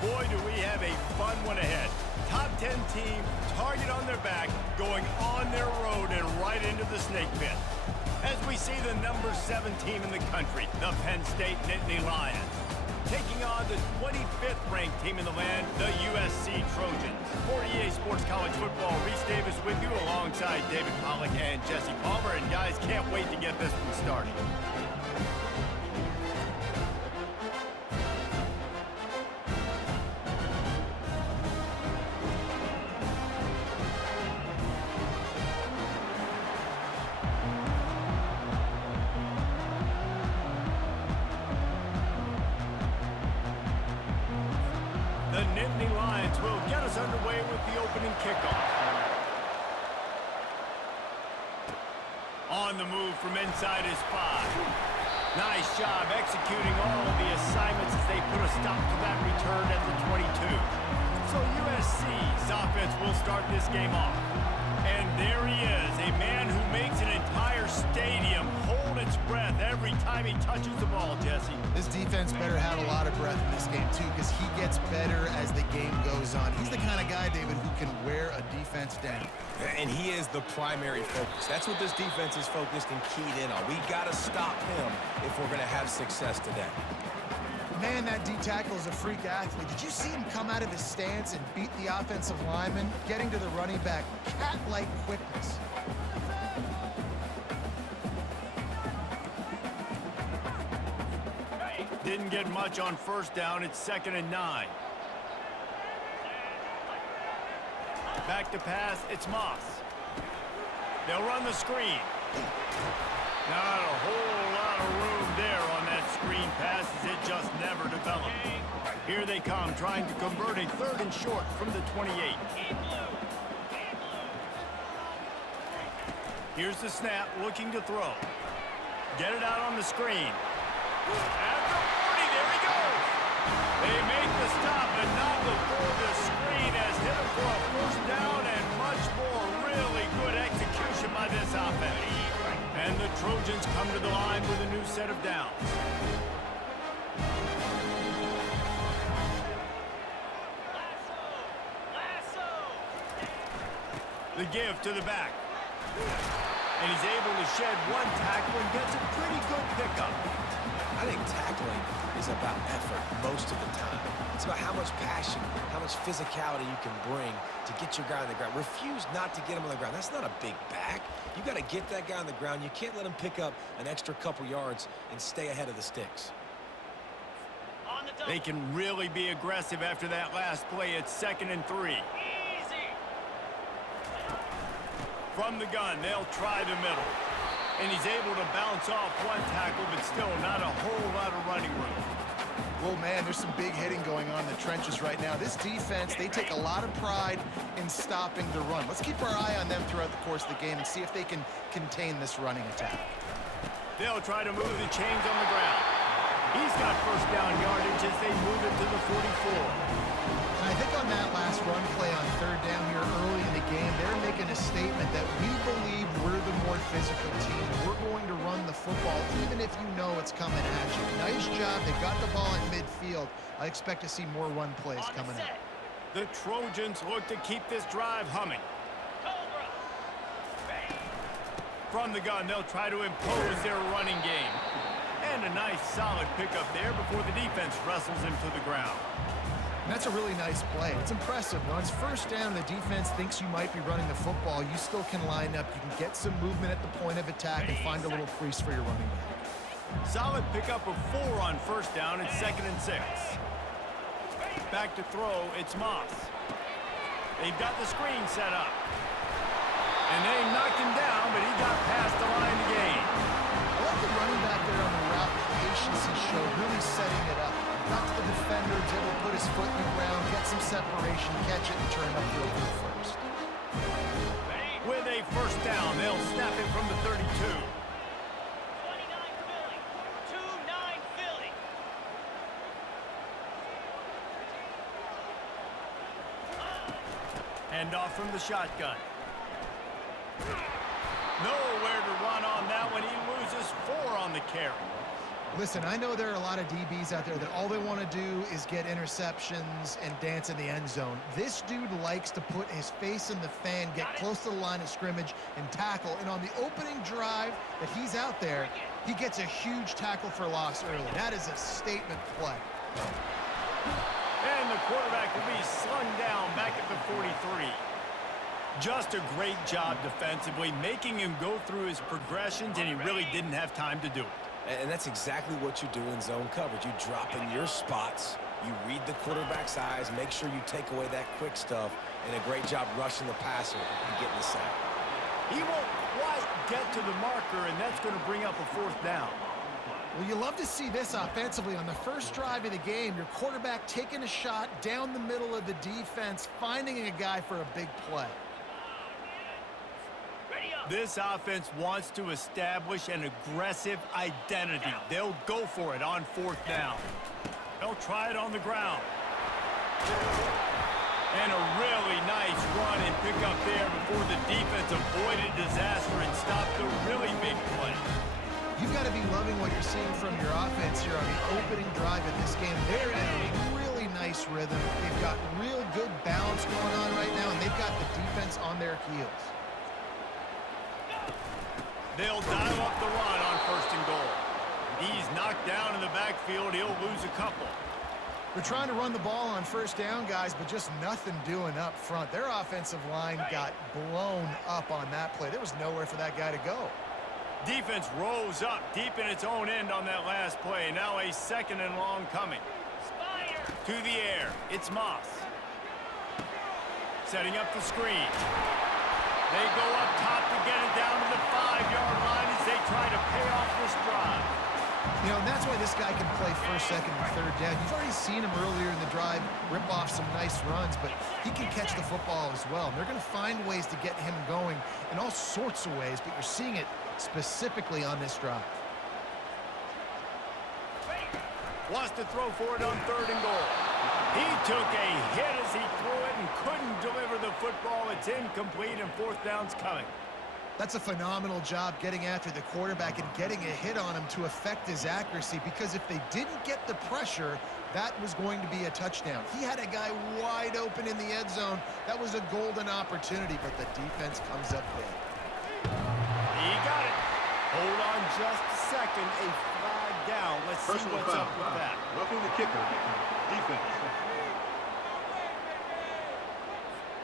boy, do we have a fun one ahead. Top 10 team, target on their back, going on their road and right into the snake pit. As we see the number 7 team in the country, the Penn State Nittany Lions, taking on the 25th ranked team in the land, the USC Trojans. For EA Sports College Football, Reese Davis with you alongside David Pollack and Jesse Palmer. And guys, can't wait to get this one started. The Nittany Lions will get us underway with the opening kickoff. On the move from inside his 5. Nice job executing all of the assignments as they put a stop to that return at the 22. So USC's offense will start this game off. And there he is, a man who makes an entire stadium hold its breath every time he touches the ball, Jesse. This defense better have a lot of breath in this game, too, because he gets better as the game goes on. He's the kind of guy, David, who can wear a defense down. And he is the primary focus. That's what this defense is focused and keyed in on. We got to stop him if we're going to have success today. Man, that D-tackle is a freak athlete. Did you see him come out of his stance and beat the offensive lineman, getting to the running back? Cat-like quickness. Didn't get much on first down. It's 2nd and 9. Back to pass. It's Moss. They'll run the screen. Not a whole lot of room there on that screen pass as it just never developed. Here they come, trying to convert a 3rd and short from the 28. Here's the snap, looking to throw. Get it out on the screen. At the 40, there he goes. They make the stop, and not before the screen has hit him for a 1st down and much more. Really good execution by this offense. And the Trojans come to the line with a new set of downs. The give to the back. And he's able to shed 1 tackle and gets a pretty good pickup. I think tackling is about effort most of the time. It's about how much passion, how much physicality you can bring to get your guy on the ground. Refuse not to get him on the ground. That's not a big back. You got to get that guy on the ground. You can't let him pick up an extra couple yards and stay ahead of the sticks. They can really be aggressive after that last play. It's 2nd and 3. From the gun, they'll try the middle. And he's able to bounce off 1 tackle, but still not a whole lot of running room. Well, man, there's some big hitting going on in the trenches right now. This defense, they take a lot of pride in stopping the run. Let's keep our eye on them throughout the course of the game and see if they can contain this running attack. They'll try to move the chains on the ground. He's got 1st down yardage as they move it to the 44. And I think on that last run play on 3rd down here early in the game, they're making a statement that we believe we're the more physical team. We're going to run the football even if you know it's coming at you. Nice job. They got the ball in midfield. I expect to see more run plays coming up. The Trojans look to keep this drive humming. From the gun, they'll try to impose their running game. And a nice solid pickup there before the defense wrestles him to the ground. And that's a really nice play. It's impressive. When it's 1st down, the defense thinks you might be running the football. You still can line up. You can get some movement at the point of attack and find a little crease for your running back. Solid pickup of 4 on 1st down. It's 2nd and 6. Back to throw. It's Moss. They've got the screen set up. And they knocked him down, but he got past the line to gain. I like the running back there on the route. The patience he showed, really setting it up. Got to the defender, was able to put his foot in the ground, get some separation, catch it, and turn it upfield for the 1st. With a 1st down, they'll snap it from the 32. 29 Philly. 2-9 Philly. Hand off from the shotgun. Nowhere to run on that one. He loses 4 on the carry. Listen, I know there are a lot of DBs out there that all they want to do is get interceptions and dance in the end zone. This dude likes to put his face in the fan, get close to the line of scrimmage, and tackle. And on the opening drive that he's out there, he gets a huge tackle for loss early. That is a statement play. And the quarterback will be slung down back at the 43. Just a great job defensively, making him go through his progressions, and he really didn't have time to do it. And that's exactly what you do in zone coverage. You drop in your spots, you read the quarterback's eyes, make sure you take away that quick stuff, and a great job rushing the passer and getting the sack. He won't quite get to the marker, and that's going to bring up a 4th down. Well, you love to see this offensively. On the first drive of the game, your quarterback taking a shot down the middle of the defense, finding a guy for a big play. This offense wants to establish an aggressive identity. They'll go for it on 4th down. They'll try it on the ground. And a really nice run and pick up there before the defense avoided disaster and stopped the really big play. You've got to be loving what you're seeing from your offense here on the opening drive of this game. They're in a really nice rhythm. They've got real good balance going on right now, and they've got the defense on their heels. They'll dial up the run on 1st and goal. He's knocked down in the backfield. He'll lose a couple. They're trying to run the ball on 1st down, guys, but just nothing doing up front. Their offensive line got blown up on that play. There was nowhere for that guy to go. Defense rose up deep in its own end on that last play. Now a 2nd and long coming. To the air. It's Moss. Setting up the screen. They go up top to get it down to the 5-yard line as they try to pay off this drive. You know, and that's why this guy can play 1st, 2nd, and 3rd down. You've already seen him earlier in the drive rip off some nice runs, but he can catch the football as well. And they're going to find ways to get him going in all sorts of ways, but you're seeing it specifically on this drive. Wants to throw for it on 3rd and goal. He took a hit as he threw it and couldn't deliver the football. It's incomplete, and 4th down's coming. That's a phenomenal job getting after the quarterback and getting a hit on him to affect his accuracy, because if they didn't get the pressure, that was going to be a touchdown. He had a guy wide open in the end zone. That was a golden opportunity, but the defense comes up big. He got it. Hold on just a second. A flag down. Let's see what's up with that. Roughing the kicker. Defense.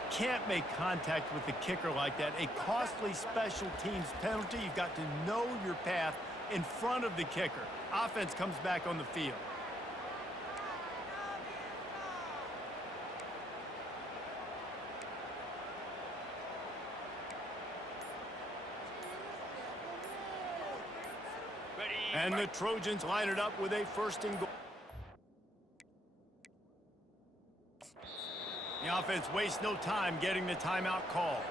Can't make contact with the kicker like that. A costly special teams penalty. You've got to know your path in front of the kicker. Offense comes back on the field. And the Trojans line it up with a 1st and goal. The offense wastes no time getting the timeout call.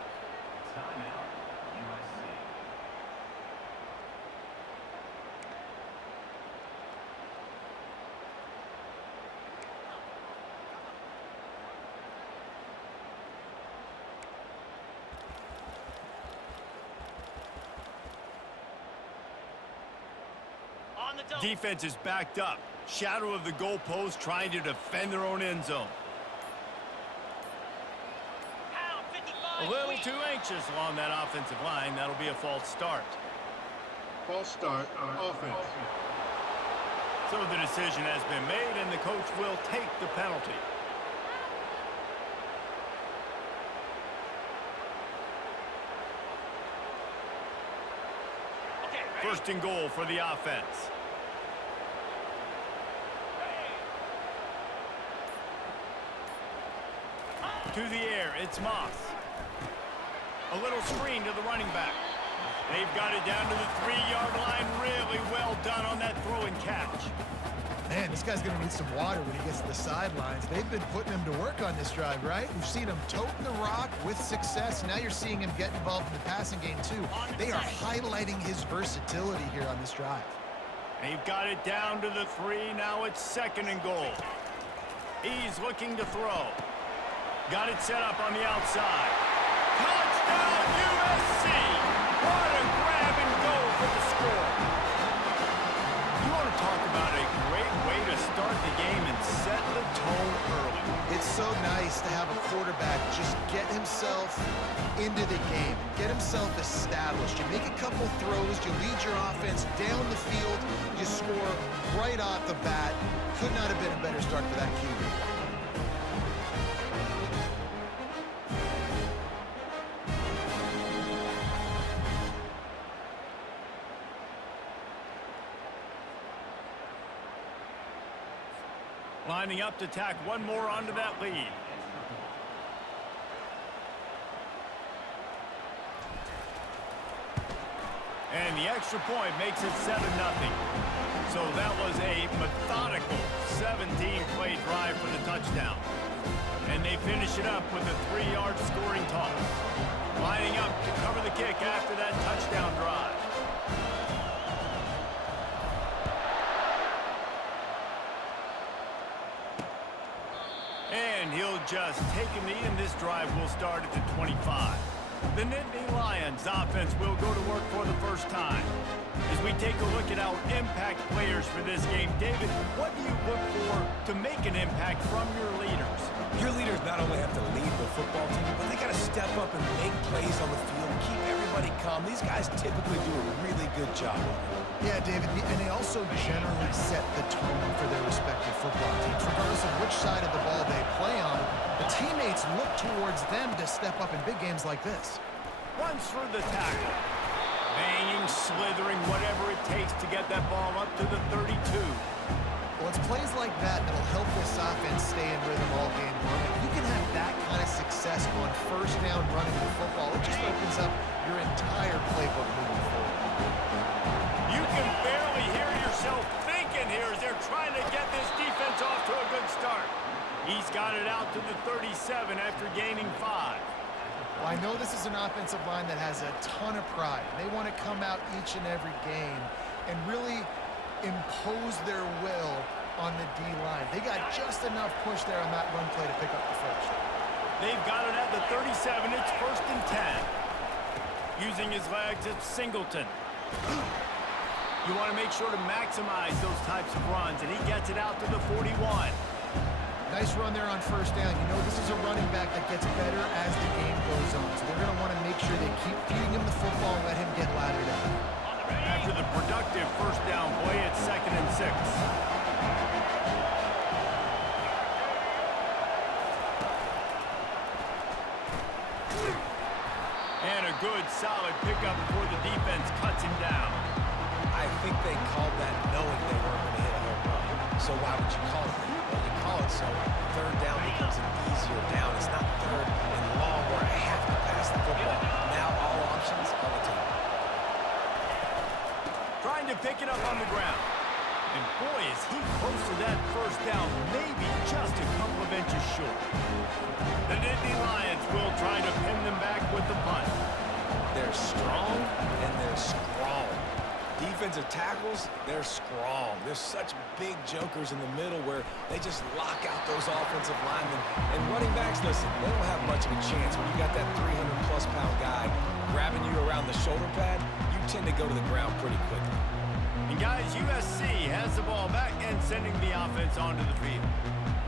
Defense is backed up. Shadow of the goalpost, trying to defend their own end zone. A little too anxious along that offensive line. That'll be a false start. False start on offense. So the decision has been made, and the coach will take the penalty. Okay, 1st and goal for the offense. To the air, it's Moss. A little screen to the running back. They've got it down to the 3-yard line. Really well done on that throw and catch. Man, this guy's going to need some water when he gets to the sidelines. They've been putting him to work on this drive, right? We've seen him toting the rock with success. Now you're seeing him get involved in the passing game, too. They are highlighting his versatility here on this drive. They've got it down to the 3. Now it's 2nd and goal. He's looking to throw. Got it set up on the outside. Touchdown, USC! What a grab and go for the score. You want to talk way to start the game and set the tone early. It's so nice to have a quarterback just get himself into the game, get himself established. You make a couple throws, you lead your offense down the field, you score right off the bat. Could not have been a better start for that QB. Lining up to tack one more onto that lead. And the extra point makes it 7-0. So that was a methodical 17-play drive for the touchdown. And they finish it up with a 3-yard scoring toss. Lining up to cover the kick after that touchdown drive. And he'll just take a knee, and this drive will start at the 25. The Nittany Lions offense will go to work for the first time. As we take a look at our impact players for this game, David, what do you look for to make an impact from your leaders? Your leaders not only have to lead the football team, but they got to step up and make plays on the field, keep everybody calm. These guys typically do a really good job of it. Yeah, David, and they also generally set the tone for their respective football teams. Regardless of which side of the ball they play on, the teammates look towards them to step up in big games like this. Runs through the tackle. Banging, slithering, whatever it takes to get that ball up to the 32. Well, it's plays like that that'll help this offense stay in rhythm all game long. If you can have that kind of success on first down running the football, it just opens up your entire playbook moving forward. You can barely hear yourself thinking here as they're trying to get this defense off to a good start. He's got it out to the 37 after gaining 5. Well, I know this is an offensive line that has a ton of pride. They want to come out each and every game and really impose their will on the D-line. They got just enough push there on that run play to pick up the first. They've got it at the 37. It's 1st and 10. Using his legs, it's Singleton. You want to make sure to maximize those types of runs, and he gets it out to the 41. Nice run there on first down. You know this is a running back that gets better as the game goes on. So they're going to want to make sure they keep feeding him the football and let him get lathered up. After the productive first down play, it's 2nd and 6. And a good, solid pickup before the defense cuts him down. I think they called that knowing they weren't going to hit a home run. So why would you call it that? Well, you call it so third down becomes an easier down. It's not third and long where I have to pass the football. Now all options on the table. Trying to pick it up on the ground. And boy, is he close to that first down, maybe just a couple of inches short. The Nittany Lions will try to pin them back with the punt. They're strong and they're strong. Defensive tackles, they're strong. There's such big jokers in the middle where they just lock out those offensive linemen. And running backs, listen, they don't have much of a chance when you got that 300-plus pound guy grabbing you around the shoulder pad. You tend to go to the ground pretty quickly. And guys, USC has the ball back and sending the offense onto the field.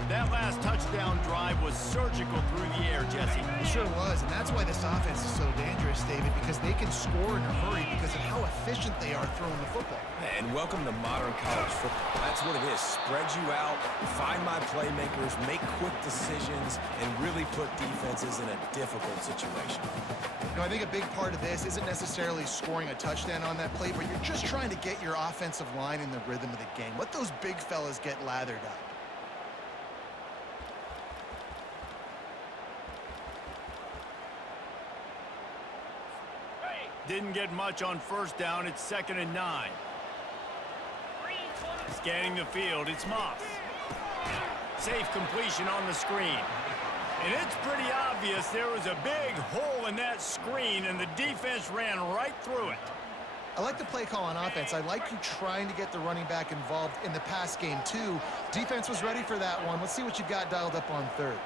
That last touchdown drive was surgical through the air, Jesse. It sure was, and that's why this offense is so dangerous, David, because they can score in a hurry because of how efficient they are throwing the football. And welcome to modern college football. That's what it is. Spread you out, find my playmakers, make quick decisions, and really put defenses in a difficult situation. You know, I think a big part of this isn't necessarily scoring a touchdown on that play, but you're just trying to get your offensive line in the rhythm of the game. Let those big fellas get lathered up. Didn't get much on first down. It's 2nd and 9. Scanning the field, it's Moss. Safe completion on the screen. And it's pretty obvious there was a big hole in that screen, and the defense ran right through it. I like the play call on offense. I like you trying to get the running back involved in the pass game, too. Defense was ready for that one. Let's see what you got dialed up on third.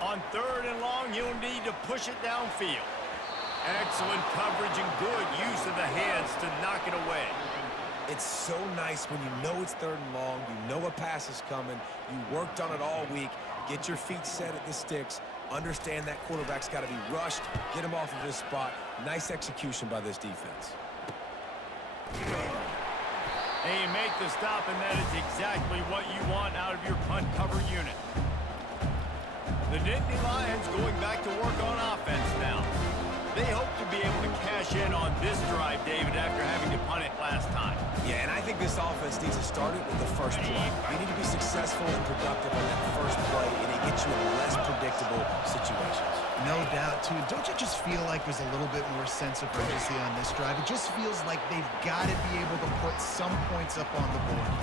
On 3rd and long, you'll need to push it downfield. Excellent coverage and good use of the hands to knock it away. It's so nice when you know it's 3rd and long, you know a pass is coming, you worked on it all week, get your feet set at the sticks, understand that quarterback's got to be rushed, get him off of this spot. Nice execution by this defense. And you make the stop, and that is exactly what you want out of your punt cover unit. The Nittany Lions going back to work on offense now. They hope to be able to cash in on this drive, David, after having to punt it last time. Yeah, and I think this offense needs to start it with the first play. You need to be successful and productive on that first play, and it gets you in less predictable situations. No doubt, too. Don't you just feel like there's a little bit more sense of urgency on this drive? It just feels like they've got to be able to put some points up on the board.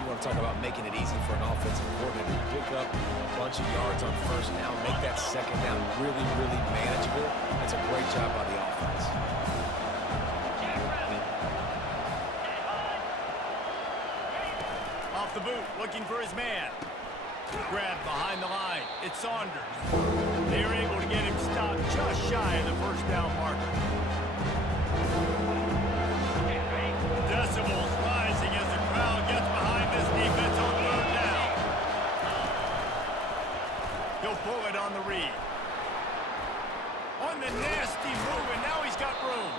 You want to talk about making it easy for an offensive coordinator to pick up a bunch of yards on first down, make that second down really, really manageable. That's a great job by the offense. Off the boot, looking for his man. Grabbed behind the line. It's Saunders. They are able to get him stopped just shy of the first down marker. Decibels rising as the crowd gets behind this defense on 3rd down. He'll pull it on the read. On the nasty move, and now he's got room.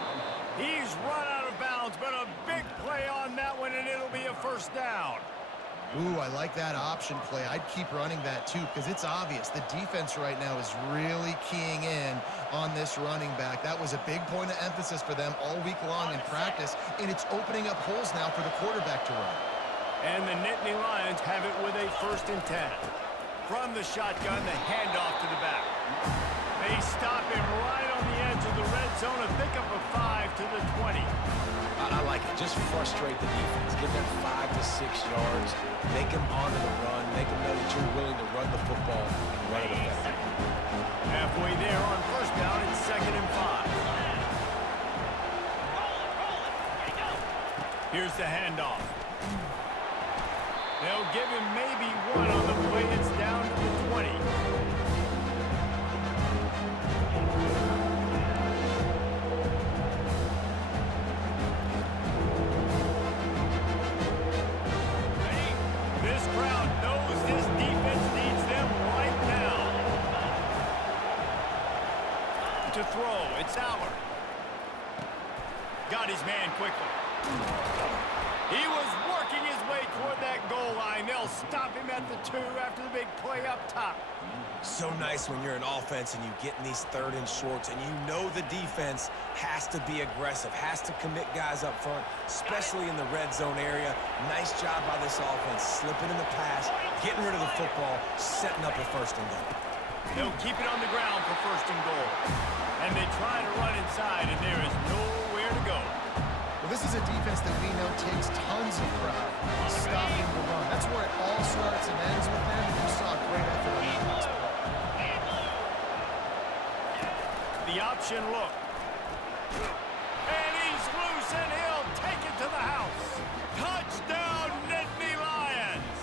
He's run out of bounds, but a big play on that one, and it'll be a first down. Ooh, I like that option play. I'd keep running that, too, because it's obvious. The defense right now is really keying in on this running back. That was a big point of emphasis for them all week long in practice, and it's opening up holes now for the quarterback to run. And the Nittany Lions have it with a 1st and 10. From the shotgun, the handoff to the back. They stop him right on the edge of the red zone, a pickup of 5 to the 20. I like it. Just frustrate the defense. Give them 5 to 6 yards. Make them honor the run. Make them know that you're willing to run the football and run it effectively. Halfway there on first down, it's 2nd and 5. Here's the handoff. They'll give him maybe 1 on the play. It's down to the 20. This crowd knows this defense needs them right now. To throw, it's Aller. Got his man quickly. He was working his way toward that goal line. They'll stop him at the 2 after the big play up top. So nice when you're an offense and you get in these 3rd and shorts and you know the defense has to be aggressive, has to commit guys up front, especially in the red zone area. Nice job by this offense, slipping in the pass, getting rid of the football, setting up a 1st and goal. They'll keep it on the ground for 1st and goal. And they try to run inside, and there is nowhere to go. Well, this is a defense that we know takes tons of pride stopping the run. That's where it all starts and ends with them. You saw a great effort on that last play. The option look. And he's loose, and he'll take it to the house. Touchdown, Nittany Lions!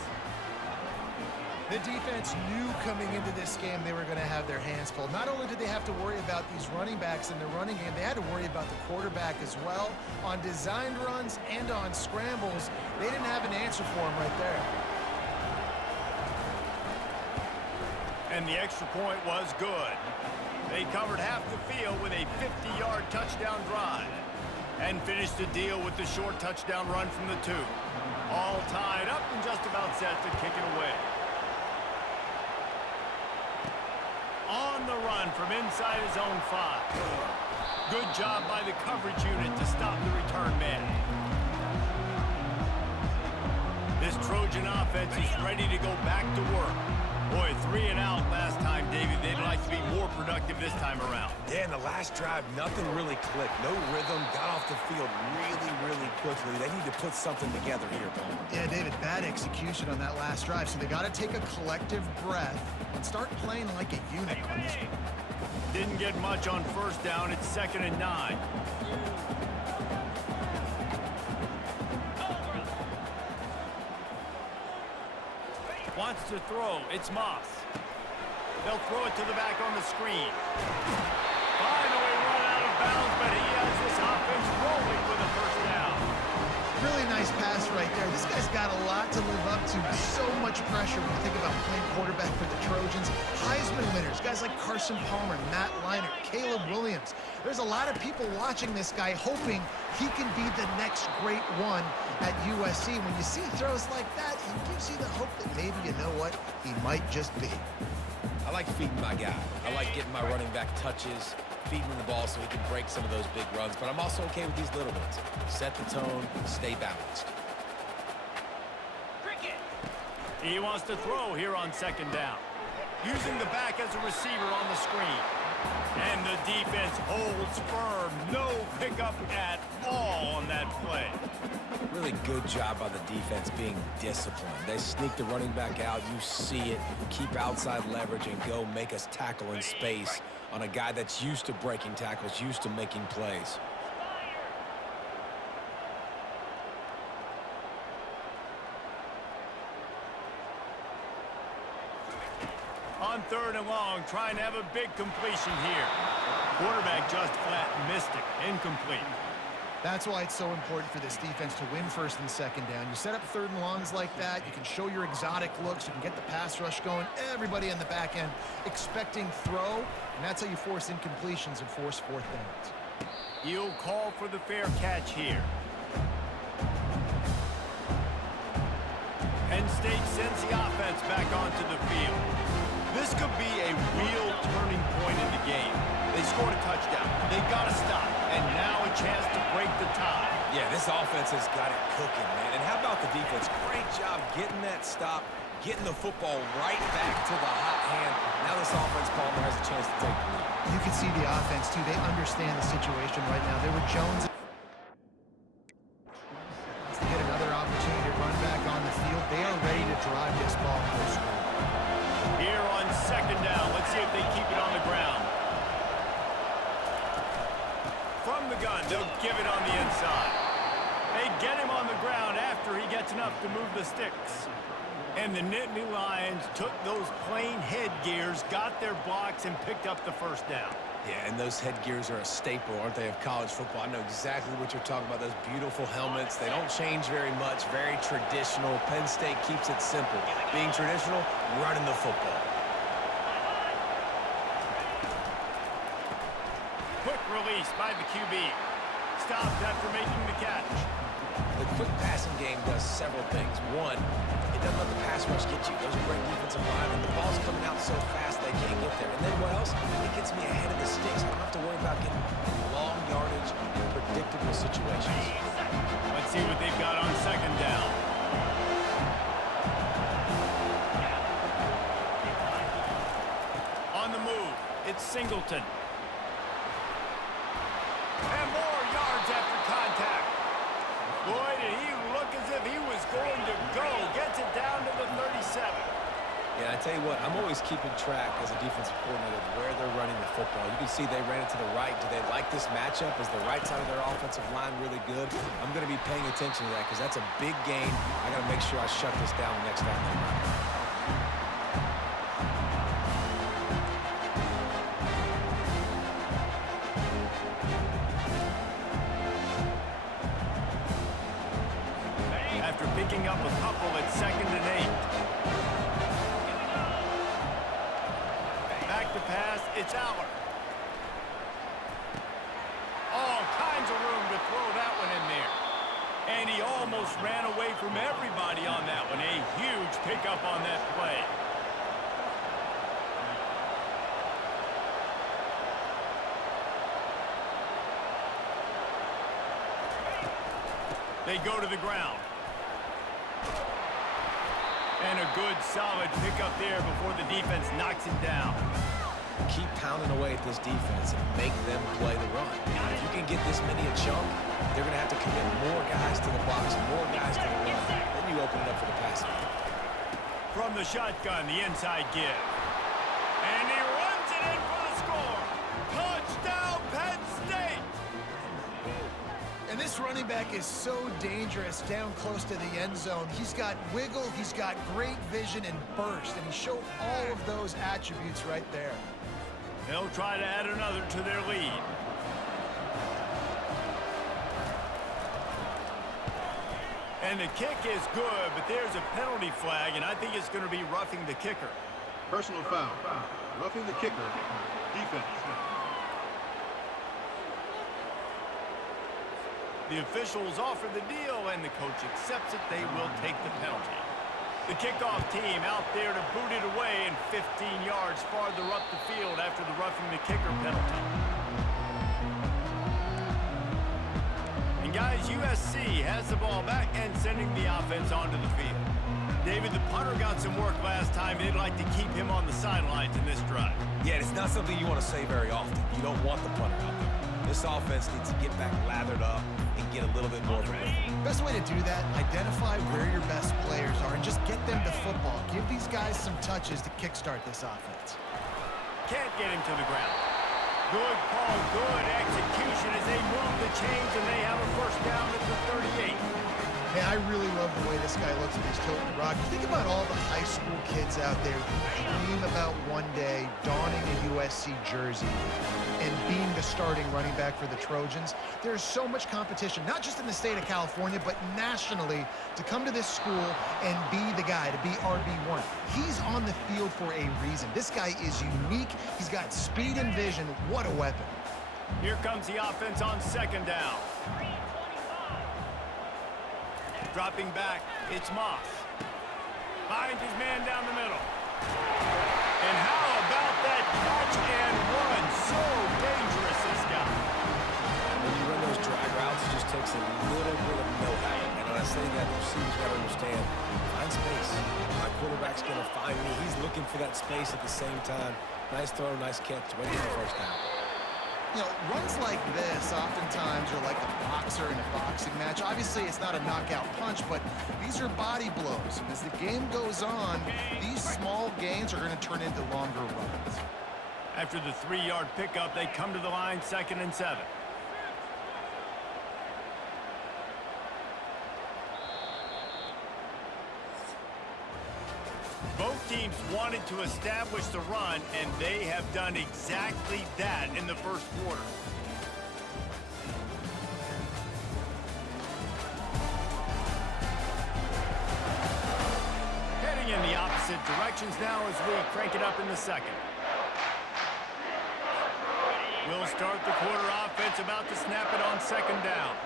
The defense knew coming into this game they were going to have their hands full. Not only did they have to worry about these running backs in the running game, they had to worry about the quarterback as well. On designed runs and on scrambles, they didn't have an answer for him right there. And the extra point was good. They covered half the field with a 50-yard touchdown drive and finished the deal with the short touchdown run from the 2. All tied up and just about set to kick it away. On the run from inside his own 5. Good job by the coverage unit to stop the return man. This Trojan offense is ready to go back to work. Boy, 3 and out last time, David. They'd like to be more productive this time around. Yeah, in the last drive, nothing really clicked. No rhythm, got off the field really, really quickly. They need to put something together here, Penn. Yeah, David, bad execution on that last drive. So they got to take a collective breath and start playing like a unit on this one. Didn't get much on first down. It's 2nd and 9. Wants to throw. It's Moss. They'll throw it to the back on the screen. Finally run out of bounds, but he has this offense rolling with a 1st down. Really nice pass right there. This guy's got a lot to live up to. So much pressure when you think about playing quarterback for the Trojans. Heisman winners, guys like Carson Palmer, Matt Leinart, Caleb Williams. There's a lot of people watching this guy hoping he can be the next great one at USC. When you see throws like that, it gives you the hope that maybe, you know what, he might just be. I like feeding my guy. I like getting my running back touches, feeding him the ball so he can break some of those big runs, but I'm also okay with these little ones. Set the tone, stay balanced. Cricket. He wants to throw here on second down. Using the back as a receiver on the screen. And the defense holds firm. No pickup at all on that play. Really good job by the defense being disciplined. They sneak the running back out. You see it. Keep outside leverage and go make us tackle in space on a guy that's used to breaking tackles, used to making plays. On third and long, trying to have a big completion here. Quarterback just flat missed it. Incomplete. That's why it's so important for this defense to win first and second down. You set up third and longs like that, you can show your exotic looks, you can get the pass rush going, everybody in the back end expecting throw, and that's how you force incompletions and force fourth downs. He'll call for the fair catch here. Penn State sends the offense back onto the field. This could be a real turning point in the game. They scored a touchdown. They got to stop. And now a chance to break the tie. Yeah, this offense has got it cooking, man. And how about the defense? Great job getting that stop, getting the football right back to the hot hand. Now this offense, Palmer, has a chance to take the lead. You can see the offense, too. They understand the situation right now. They were Jones. To get another opportunity to run back on the field, they are ready to drive this ball to the score. Here on second down, let's see if they keep it on the ground. From the gun, they'll give it on the inside. They get him on the ground after he gets enough to move the sticks. And the Nittany Lions took those plain headgears, got their blocks, and picked up the first down. Yeah, and those headgears are a staple, aren't they, of college football? I know exactly what you're talking about, those beautiful helmets. They don't change very much, very traditional. Penn State keeps it simple. Being traditional, running the football. Quick release by the QB. Stopped after making the catch. The quick passing game does several things. One, it doesn't let the pass rush get you. Those are great defensive linemen. The ball's coming out so fast they can't get there. And then what else? It gets me ahead of the sticks. I don't have to worry about getting long yardage in predictable situations. Let's see what they've got on second down. On the move, it's Singleton. And more yards after contact. Boy, did he look as if he was going to go. Gets it down to the 37. Yeah, I tell you what, I'm always keeping track as a defensive coordinator of where they're running the football. You can see they ran it to the right. Do they like this matchup? Is the right side of their offensive line really good? I'm going to be paying attention to that because that's a big gain. I got to make sure I shut this down next time they run it. After picking up a couple at 2nd and 8. Back to pass, it's Aller. All kinds of room to throw that one in there. And he almost ran away from everybody on that one. A huge pickup on that play. They go to the ground. And a good, solid pickup there before the defense knocks him down. Keep pounding away at this defense and make them play the run. If you can get this many a chunk, they're going to have to commit more guys to the box, more guys to the run. Then you open it up for the passing. From the shotgun, the inside give. And he runs it in for the score. Touchdown, Penn State! And this running back is so dangerous down close to the end zone. He's got wiggle, he's got great vision and burst, and he showed all of those attributes right there. They'll try to add another to their lead. And the kick is good, but there's a penalty flag, and I think it's going to be roughing the kicker. Personal foul. Roughing the kicker. Defense. The officials offer the deal, and the coach accepts it. They will take the penalty. The kickoff team out there to boot it away and 15 yards farther up the field after the roughing the kicker penalty. And guys, USC has the ball back and sending the offense onto the field. David, the punter got some work last time. They'd like to keep him on the sidelines in this drive. Yeah, it's not something you want to say very often. You don't want the punter out there. This offense needs to get back lathered up and get a little bit more of a rhythm. Best way to do that, identify where your best players are and just get them to football. Give these guys some touches to kickstart this offense. Can't get him to the ground. Good call, good execution as they move the chains, and they have a first down at the 38. Hey, I really love the way this guy looks with his tilt and rock. Think about all the high school kids out there who dream about one day donning a USC jersey and being the starting running back for the Trojans. There's so much competition, not just in the state of California, but nationally, to come to this school and be the guy, to be RB1. He's on the field for a reason. This guy is unique. He's got speed and vision. What a weapon. Here comes the offense on second down. Dropping back, it's Moss. Finds his man down the middle. And how about that catch and run? So dangerous, this guy. When you run those drag routes, it just takes a little bit of know-how. And when I say that, the receivers got to understand, find space. My quarterback's going to find me. He's looking for that space at the same time. Nice throw, nice catch. Way to get the first down. You know, runs like this oftentimes are like a boxer in a boxing match. Obviously, it's not a knockout punch, but these are body blows. And as the game goes on, these small gains are going to turn into longer runs. After the 3-yard pickup, they come to the line, 2nd and 7. Both teams wanted to establish the run, and they have done exactly that in the first quarter. Heading in the opposite directions now as we crank it up in the second. We'll start the quarter offense, about to snap it on second down.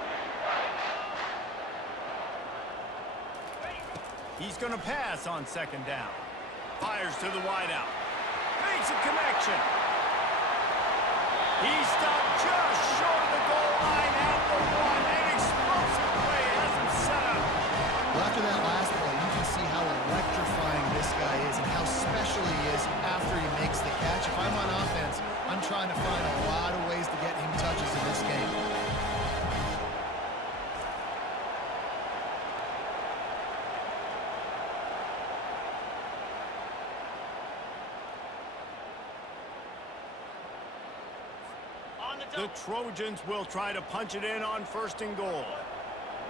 He's going to pass on second down. Fires to the wideout. Makes a connection. He stopped just short of the goal line at the 1. An explosive play has him set up. Well, after that last play, you can see how electrifying this guy is and how special he is after he makes the catch. If I'm on offense, I'm trying to find a lot of ways to get him touches in this game. The Trojans will try to punch it in on 1st and goal.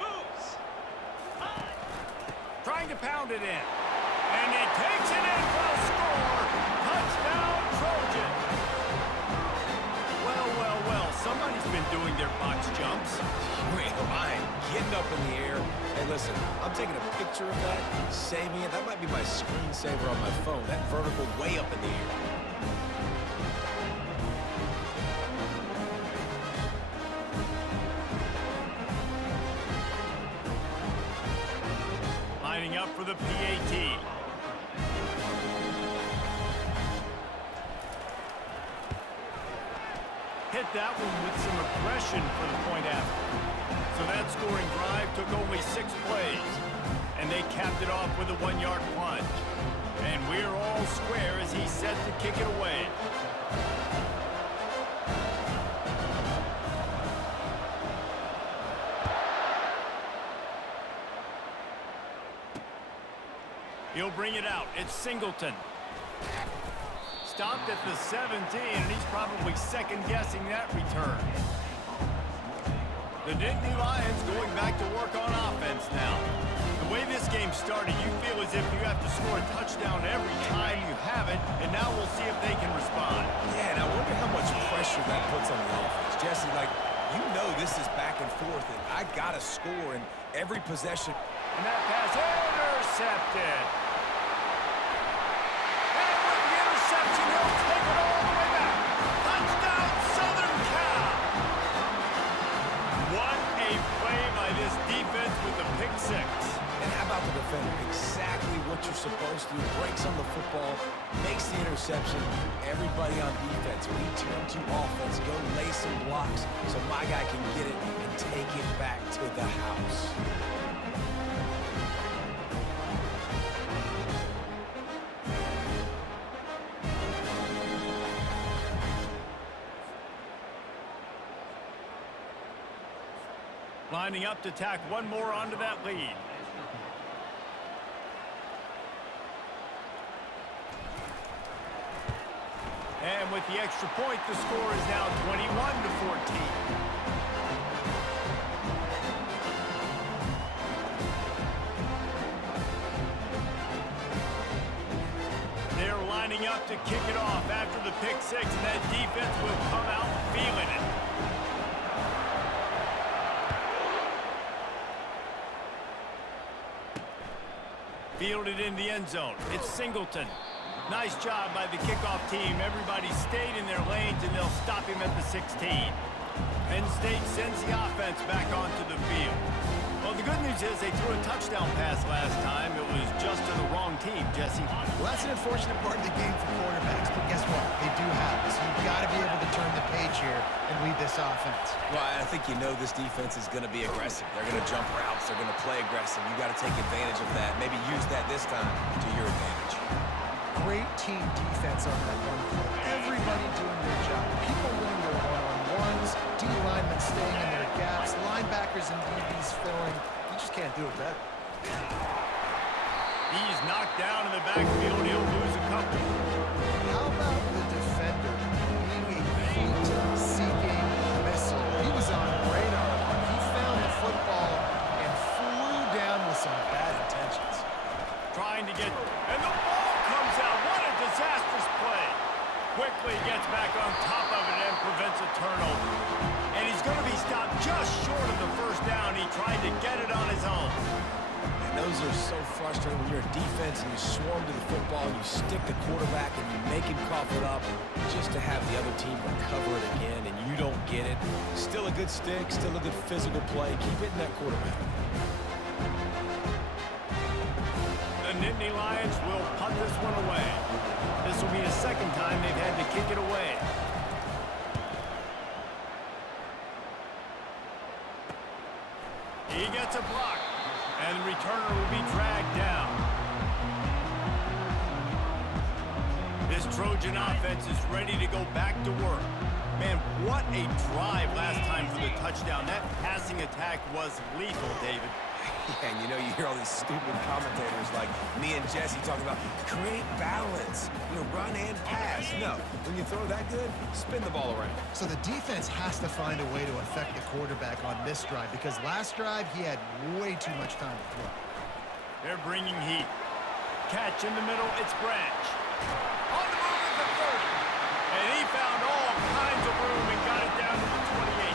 Moves. Trying to pound it in. And he takes it in for a score. Touchdown, Trojan. Well, well, well. Somebody's been doing their box jumps. I'm getting up in the air. Hey, listen, I'm taking a picture of that, saving it. That might be my screensaver on my phone. That vertical way up in the air. Lining up for the PAT. Hit that one with some aggression for the point after. So that scoring drive took only 6 plays. And they capped it off with a 1-yard plunge. And we're all square as he's set to kick it away. He'll bring it out. It's Singleton. Stopped at the 17, and he's probably second-guessing that return. The Nittany Lions going back to work on offense now. The way this game started, you feel as if you have to score a touchdown every time you have it, and now we'll see if they can respond. Yeah, and I wonder how much pressure that puts on the offense. Jesse, like, you know this is back and forth, and I got to score in every possession. And that pass intercepted. And with the interception, he'll take it all the way back. Touchdown, Southern Cal. What a play by this defense with the pick six. And how about the defender? Exactly what you're supposed to do. Breaks on the football, makes the interception. Everybody on defense, we turn to offense. Go lay some blocks so my guy can get it and take it back to the house. Lining up to tack one more onto that lead. And with the extra point, the score is now 21-14. They're lining up to kick it off after the pick six, and that defense will come out feeling it. Fielded in the end zone. It's Singleton. Nice job by the kickoff team. Everybody stayed in their lanes, and they'll stop him at the 16. Penn State sends the offense back onto the field. Well, the good news is they threw a touchdown pass last time. It was just to the wrong team, Jesse. Well, that's an unfortunate part of the game for quarterbacks, but guess what? They do have it. So you've got to be able to turn the page here and lead this offense. Well, I think you know this defense is going to be aggressive. They're going to jump routes. They're going to play aggressive. You got to take advantage of that. Maybe use that this time to your advantage. Great team defense on that one play. Everybody doing their job. People winning their one-on-ones, D linemen staying in their gaps, linebackers and DBs filling. You just can't do it better. He's knocked down in the backfield. He'll lose a couple. How about the defender being a heat-seeking missile? He was on radar. He found the football and flew down with some bad intentions. Trying to get... And the ball comes out. What a disastrous play. Quickly gets back on top of it and prevents a turnover. And he's going to be stopped just short of the first down. He tried to get it on his own. And those are so frustrating when you're a defense and you swarm to the football and you stick the quarterback and you make him cough it up just to have the other team recover it again and you don't get it. Still a good stick, still a good physical play. Keep hitting that quarterback. The Nittany Lions will punt this one away. This will be the second time they've had to kick it away. He gets a block, and the returner will be dragged down. This Trojan offense is ready to go back to work. Man, what a drive last time for the touchdown. That passing attack was lethal, David. Yeah, and you know, you hear all these stupid commentators like me and Jesse talking about create balance, run and pass. No, when you throw that good, spin the ball around. So the defense has to find a way to affect the quarterback on this drive because last drive he had way too much time to throw. They're bringing heat. Catch in the middle, it's Branch. On the move at the 30. And he found all kinds of room and got it down to the 28.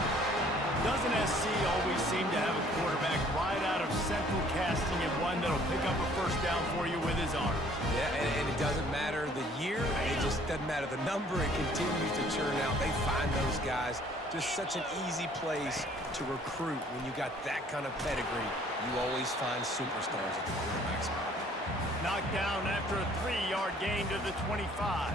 Doesn't SC always seem to have a quarterback right out of central casting and one that'll pick up a first down for you with his arm? Yeah, and it doesn't matter the year. It just doesn't matter the number. It continues to churn out. They find those guys. Just such an easy place to recruit when you got that kind of pedigree. You always find superstars at the quarterback spot. Knocked down after a 3-yard gain to the 25.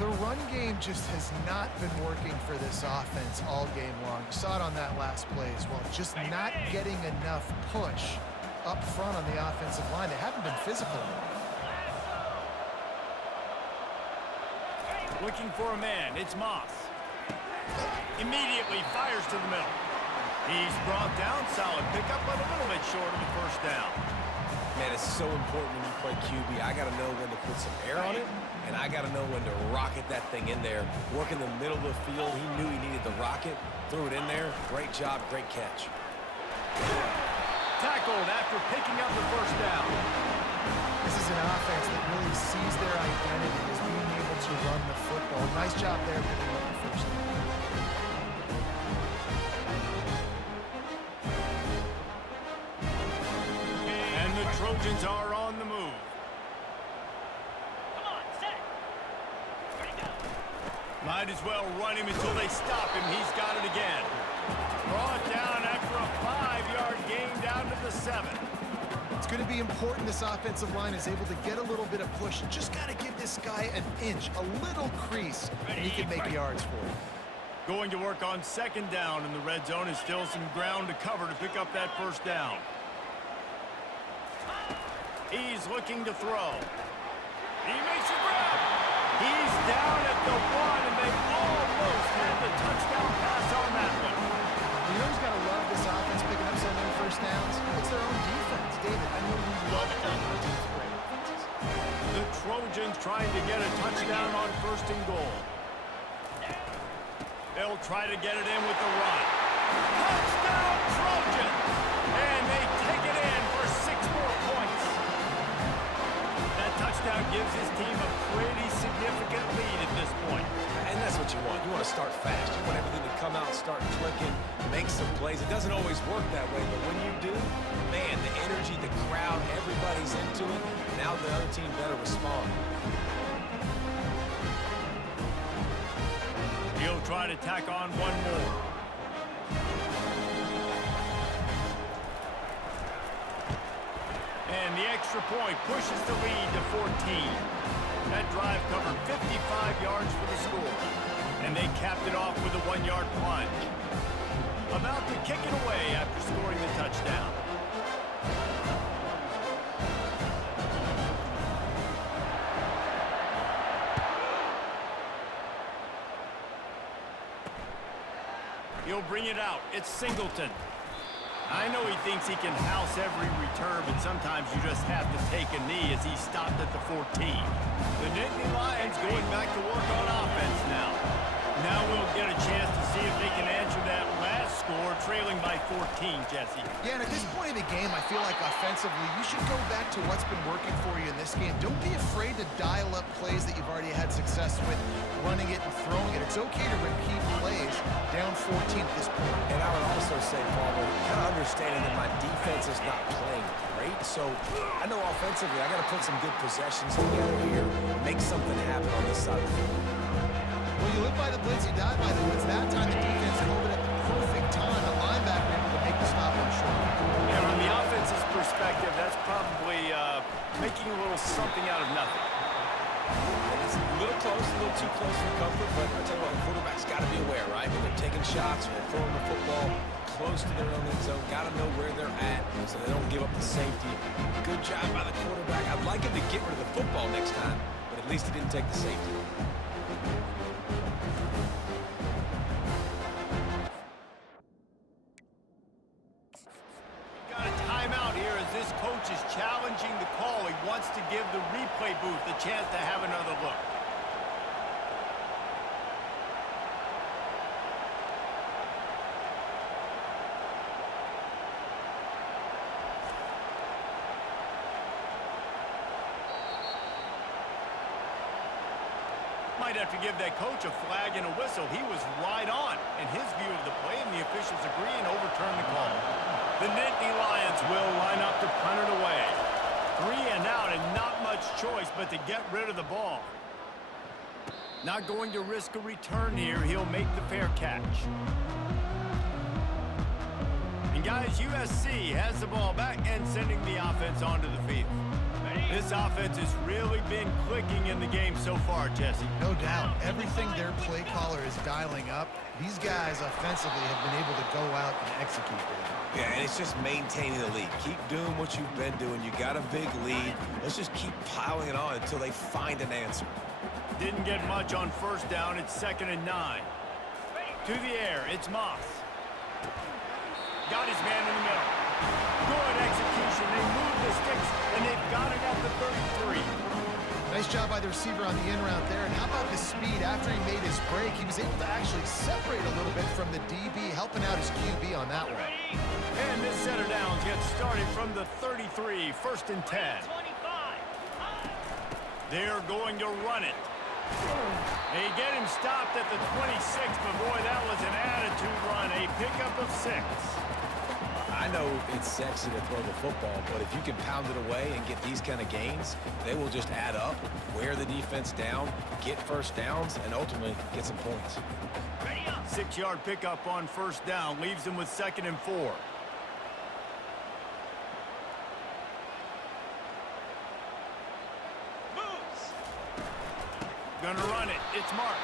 The run game just has not been working for this offense all game long. You saw it on that last play as well. Just not getting enough push up front on the offensive line. They haven't been physical. Looking for a man. It's Moss. Immediately fires to the middle. He's brought down. Solid pickup, but a little bit short of the first down. Man, it's so important when you play QB. I got to know when to put some air on it, and I got to know when to rocket that thing in there. Work in the middle of the field. He knew he needed the rocket. Threw it in there. Great job, great catch. Tackled after picking up the first down. This is an offense that really sees their identity as being able to run the football. Nice job there picking up the first down. Trojans are on the move. Come on, set. Ready, go. Might as well run him until they stop him. He's got it again. Brought down after a 5-yard gain down to the 7. It's going to be important this offensive line is able to get a little bit of push. Just got to give this guy an inch, a little crease, and he can make yards for it. Going to work on 2nd down in the red zone is still some ground to cover to pick up that 1st down. He's looking to throw. He makes a grab. He's down at the 1, and they almost had the touchdown pass on that one. You know who's got to love this offense picking up so many 1st downs? It's their own defense. David, I know you love playing on teams with great offenses. The Trojans trying to get a touchdown on 1st and goal. They'll try to get it in with the run. Touchdown, Trojans! And they take it in for 6 more points. That touchdown gives his team a pretty significant lead at this point. And that's what you want. You want to start fast. You want everything to come out, start clicking, make some plays. It doesn't always work that way, but when you do, man, the energy, the crowd, everybody's into it. Now the other team better respond. He'll try to tack on one more. And the extra point pushes the lead to 14. That drive covered 55 yards for the score. And they capped it off with a 1-yard plunge. About to kick it away after scoring the touchdown. He'll bring it out. It's Singleton. I know he thinks he can house every return, but sometimes you just have to take a knee as he stopped at the 14. The Nittany Lions going back to work on offense now. Now we'll get a chance to see if they can answer that last score, trailing by 14, Jesse. Yeah, and at this point in the game, I feel like offensively, you should go back to what's been working for you in this game. Don't be afraid to dial up plays that you've already had success with, running it and throwing it. It's okay to repeat plays down 14 at this point. And I would also say, Paul, kind of understanding that my defense is not playing great, so I know offensively I got to put some good possessions together here, make something happen on this side of the field. Well, you live by the blitz, you die by the blitz. That time the defense called it at the perfect time. The linebacker able to make the stop on short. And from the offense's perspective, that's probably making a little something out of nothing. And it's a little close, a little too close for comfort, but I tell you what, the quarterback's got to be aware, right? When they're taking shots or throwing the football close to their own end zone, got to know where they're at so they don't give up the safety. Good job by the quarterback. I'd like him to get rid of the football next time, but at least he didn't take the safety. Got a timeout here as this coach is challenging the call. He wants to give the replay booth a chance to have another look. Might have to give that coach a flag and a whistle. He was right on in his view of the play, and the officials agree and overturn the call. The Nittany Lions will line up to punt it away. 3 and out, and not much choice but to get rid of the ball. Not going to risk a return here. He'll make the fair catch. And guys, USC has the ball back and sending the offense onto the field. This offense has really been clicking in the game so far, Jesse. No doubt. Everything their play caller is dialing up, these guys offensively have been able to go out and execute it. Yeah, and it's just maintaining the lead. Keep doing what you've been doing. You got a big lead. Let's just keep piling it on until they find an answer. Didn't get much on 1st down. It's 2nd and 9. To the air, it's Moss. Got his man in the middle. Good execution. They move the sticks, and they've got it at the 33. Nice job by the receiver on the in route there. And how about the speed after he made his break? He was able to actually separate a little bit from the DB, helping out his QB on that one. And this set of downs gets started from the 33, 1st and 10. 25. They're going to run it. They get him stopped at the 26, but boy, that was an attitude run. A pickup of 6. I know it's sexy to throw the football, but if you can pound it away and get these kind of gains, they will just add up, wear the defense down, get first downs, and ultimately get some points. 6-yard pickup on first down leaves them with 2nd and 4. Moves. Gonna run it. It's Marks.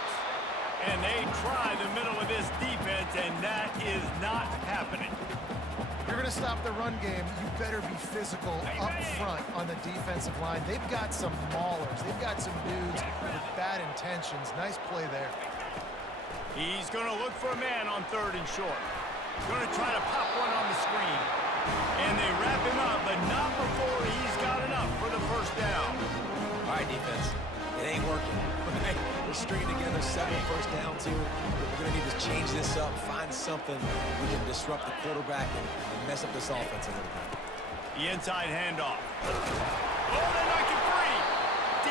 And they try the middle of this defense, and that is not happening. You're going to stop the run game, you better be physical up front on the defensive line. They've got some maulers. They've got some dudes with bad intentions. Nice play there. He's going to look for a man on 3rd and short. Going to try to pop one on the screen. And they wrap him up, but not before he's got enough for the first down. All right, defense. It ain't working. We're stringing together 7 first downs here. We're going to need to change this up, find something we can disrupt the quarterback and mess up this offense a little bit. The inside handoff. Oh, they knock it free.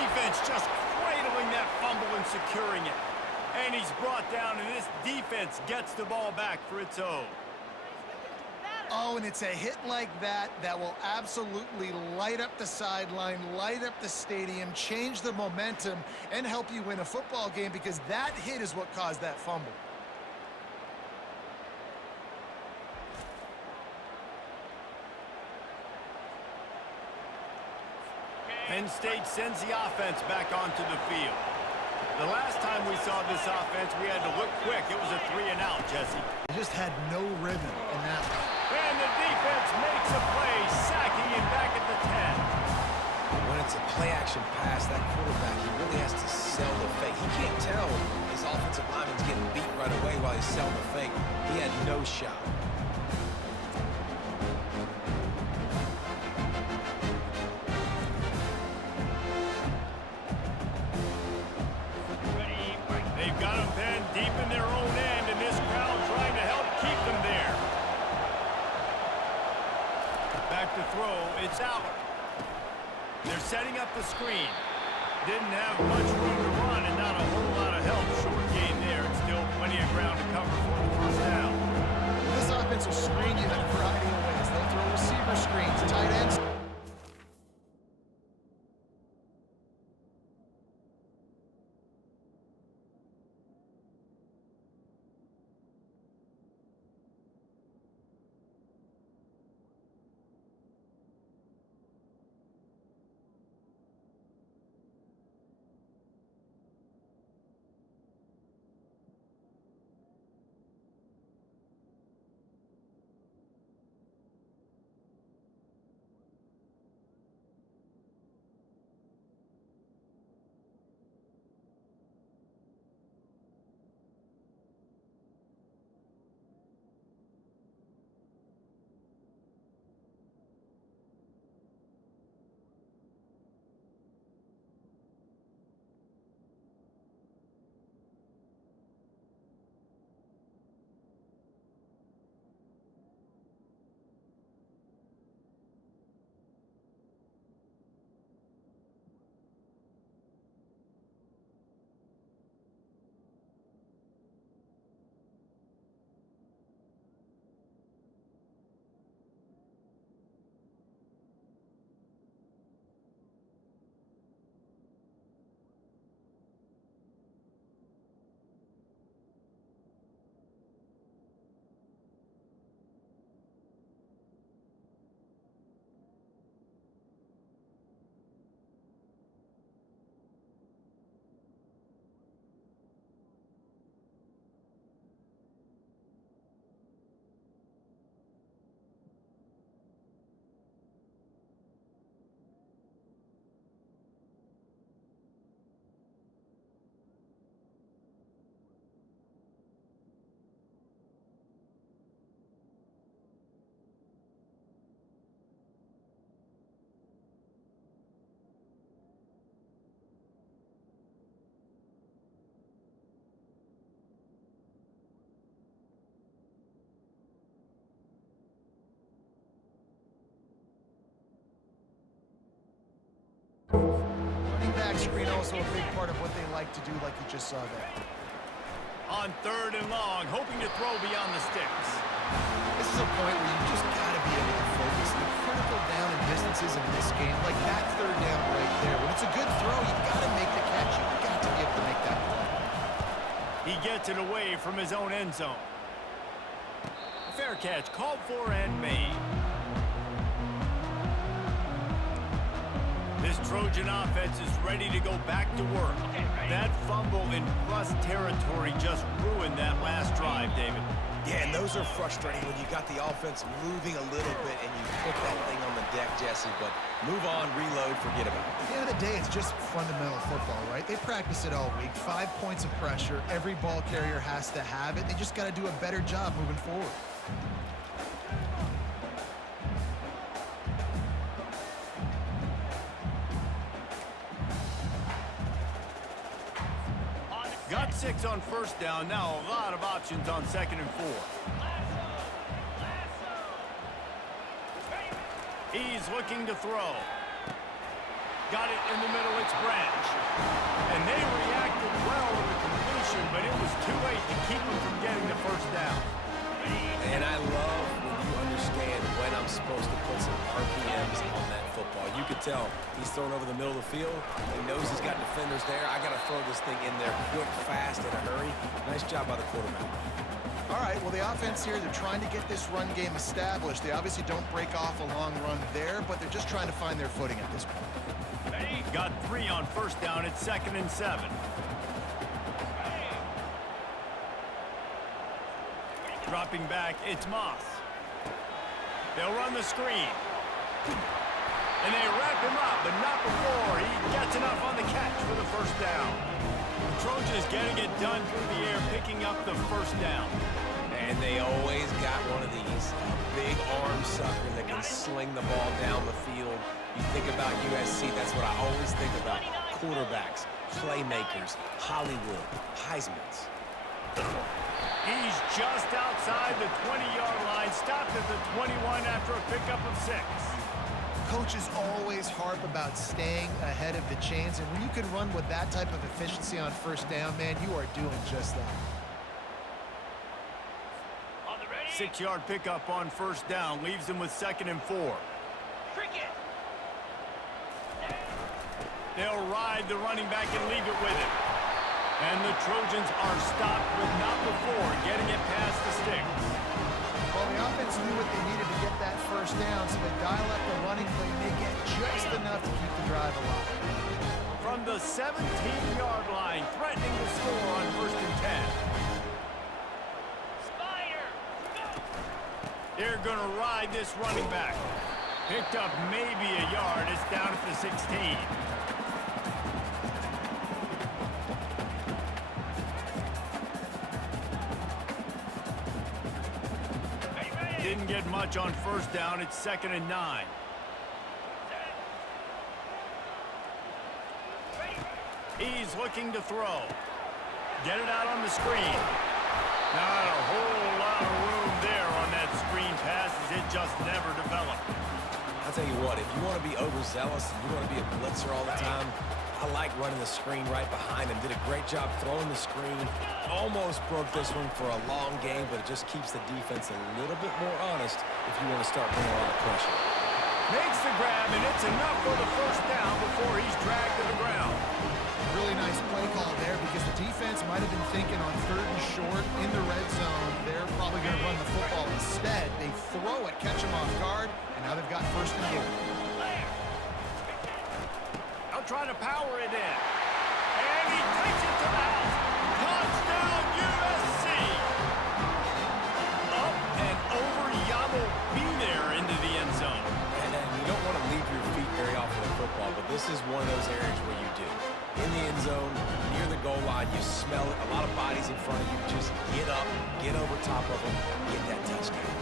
Defense just cradling that fumble and securing it. And he's brought down, and this defense gets the ball back for its own. Oh, and it's a hit like that that will absolutely light up the sideline, light up the stadium, change the momentum, and help you win a football game, because that hit is what caused that fumble. Penn State sends the offense back onto the field. The last time we saw this offense, we had to look quick. It was a 3-and-out, Jesse. They just had no rhythm in that one. And the defense makes a play, sacking him back at the 10. When it's a play-action pass, that quarterback, he really has to sell the fake. He can't tell his offensive lineman's getting beat right away while he's selling the fake. He had no shot. They've got them pinned deep in their own end, and this crowd trying to help keep them there. Back to throw, it's Allard. They're setting up the screen. Didn't have much room to run and not a whole lot of help. Short gain there, and still plenty of ground to cover for the first down. This offense will screen you in a variety of ways. They'll throw receiver screens, tight ends. Running back screen also a big part of what they like to do, like you just saw there. On 3rd and long, hoping to throw beyond the sticks. This is a point where you just got to be able to focus. The critical down and distances in this game, like that third down right there. When it's a good throw, you've got to make the catch. You've got to be able to make that play. He gets it away from his own end zone. Fair catch called for and made. This Trojan offense is ready to go back to work. That fumble in plus territory just ruined that last drive, David. Yeah, and those are frustrating when you got the offense moving a little bit and you put that thing on the deck, Jesse. But move on, reload, forget about it. At the end of the day, it's just fundamental football, right? They practice it all week. 5 points of pressure. Every ball carrier has to have it. They just got to do a better job moving forward. Got 6 on first down. Now a lot of options on 2nd and 4. He's looking to throw. Got it in the middle. It's Branch. And they reacted well with the completion, but it was too late to keep them from getting the first down. And I love when you understand when I'm supposed to put some RPMs on that football. You can tell he's throwing over the middle of the field. He knows he's got defenders there. I got to throw this thing in there quick, fast, in a hurry. Nice job by the quarterback. All right, well, the offense here, they're trying to get this run game established. They obviously don't break off a long run there, but they're just trying to find their footing at this point. Got 3 on first down. It's 2nd and 7. Dropping back, it's Moss. They'll run the screen. And they wrap him up, but not before he gets enough on the catch for the first down. The Trojans getting it done through the air, picking up the first down. And they always got one of these. A big arm sucker that can sling the ball down the field. You think about USC, that's what I always think about. Quarterbacks, playmakers, Hollywood, Heismans. He's just outside the 20-yard line, stopped at the 21 after a pickup of 6. Coaches always harp about staying ahead of the chains, and when you can run with that type of efficiency on first down, man, you are doing just that. 6-yard pickup on first down leaves them with 2nd and 4. Cricket. They'll ride the running back and leave it with him. And the Trojans are stopped with not before getting it past the sticks. Well, the offense knew what they needed to get that first down, so they dial up the running play and they get just enough to keep the drive alive. From the 17-yard line, threatening to score on 1st and 10. Spider. They're going to ride this running back. Picked up maybe a yard. It's down at the 16. Didn't get much on first down. It's 2nd and 9. He's looking to throw. Get it out on the screen. Not a whole lot of room there on that screen pass as it just never developed. I'll tell you what, if you want to be overzealous and you want to be a blitzer all the time, I like running the screen right behind him. Did a great job throwing the screen. Almost broke this one for a long game, but it just keeps the defense a little bit more honest if you want to start bringing a lot of pressure. Makes the grab, and it's enough for the first down before he's dragged to the ground. Really nice play call there because the defense might have been thinking on 3rd and short in the red zone. They're probably going to run the football instead. They throw it, catch him off guard, and now they've got 1st and goal. They'll try to power it in. And he takes it to the house. Touchdown, USC! Up and over, Yamo be there into the end zone. And you don't want to leave your feet very often in football, but this is one of those areas where you do. In the end zone, near the goal line, you smell it. A lot of bodies in front of you. Just get up, get over top of them, get that touchdown.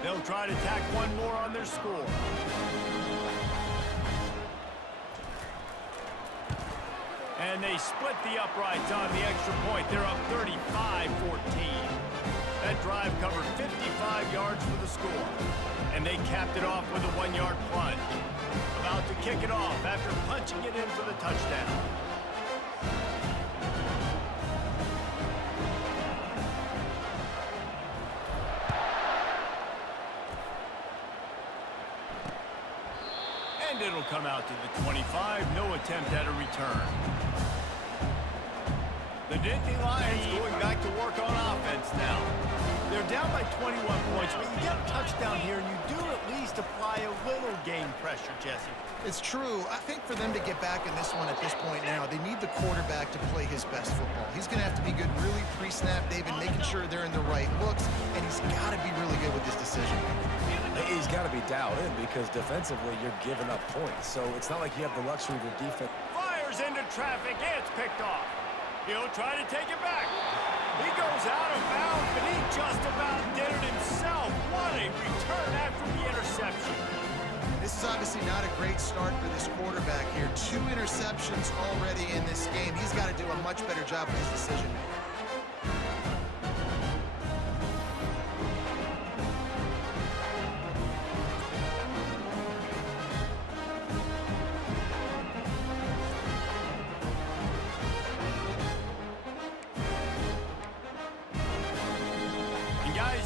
They'll try to tack one more on their score. And they split the uprights on the extra point. They're up 35-14. That drive covered 55 yards for the score. And they capped it off with a 1-yard plunge. About to kick it off after punching it in for the touchdown. it'll come out to the 25. No attempt at a return. The Nittany Lions going back to work on offense now. They're down by 21 points, but you get a touchdown here, and you do at least apply a little game pressure, Jesse. It's true. I think for them to get back in this one at this point now, they need the quarterback to play his best football. He's going to have to be good really pre-snap, David, making sure they're in the right looks, and he's got to be really good with his decision. He's got to be dialed in because defensively you're giving up points. So it's not like you have the luxury of your defense. Fires into traffic. It's picked off. He'll try to take it back. He goes out of bounds, but he just about did it himself. What a return after the interception. This is obviously not a great start for this quarterback here. 2 interceptions already in this game. He's got to do a much better job with his decision making.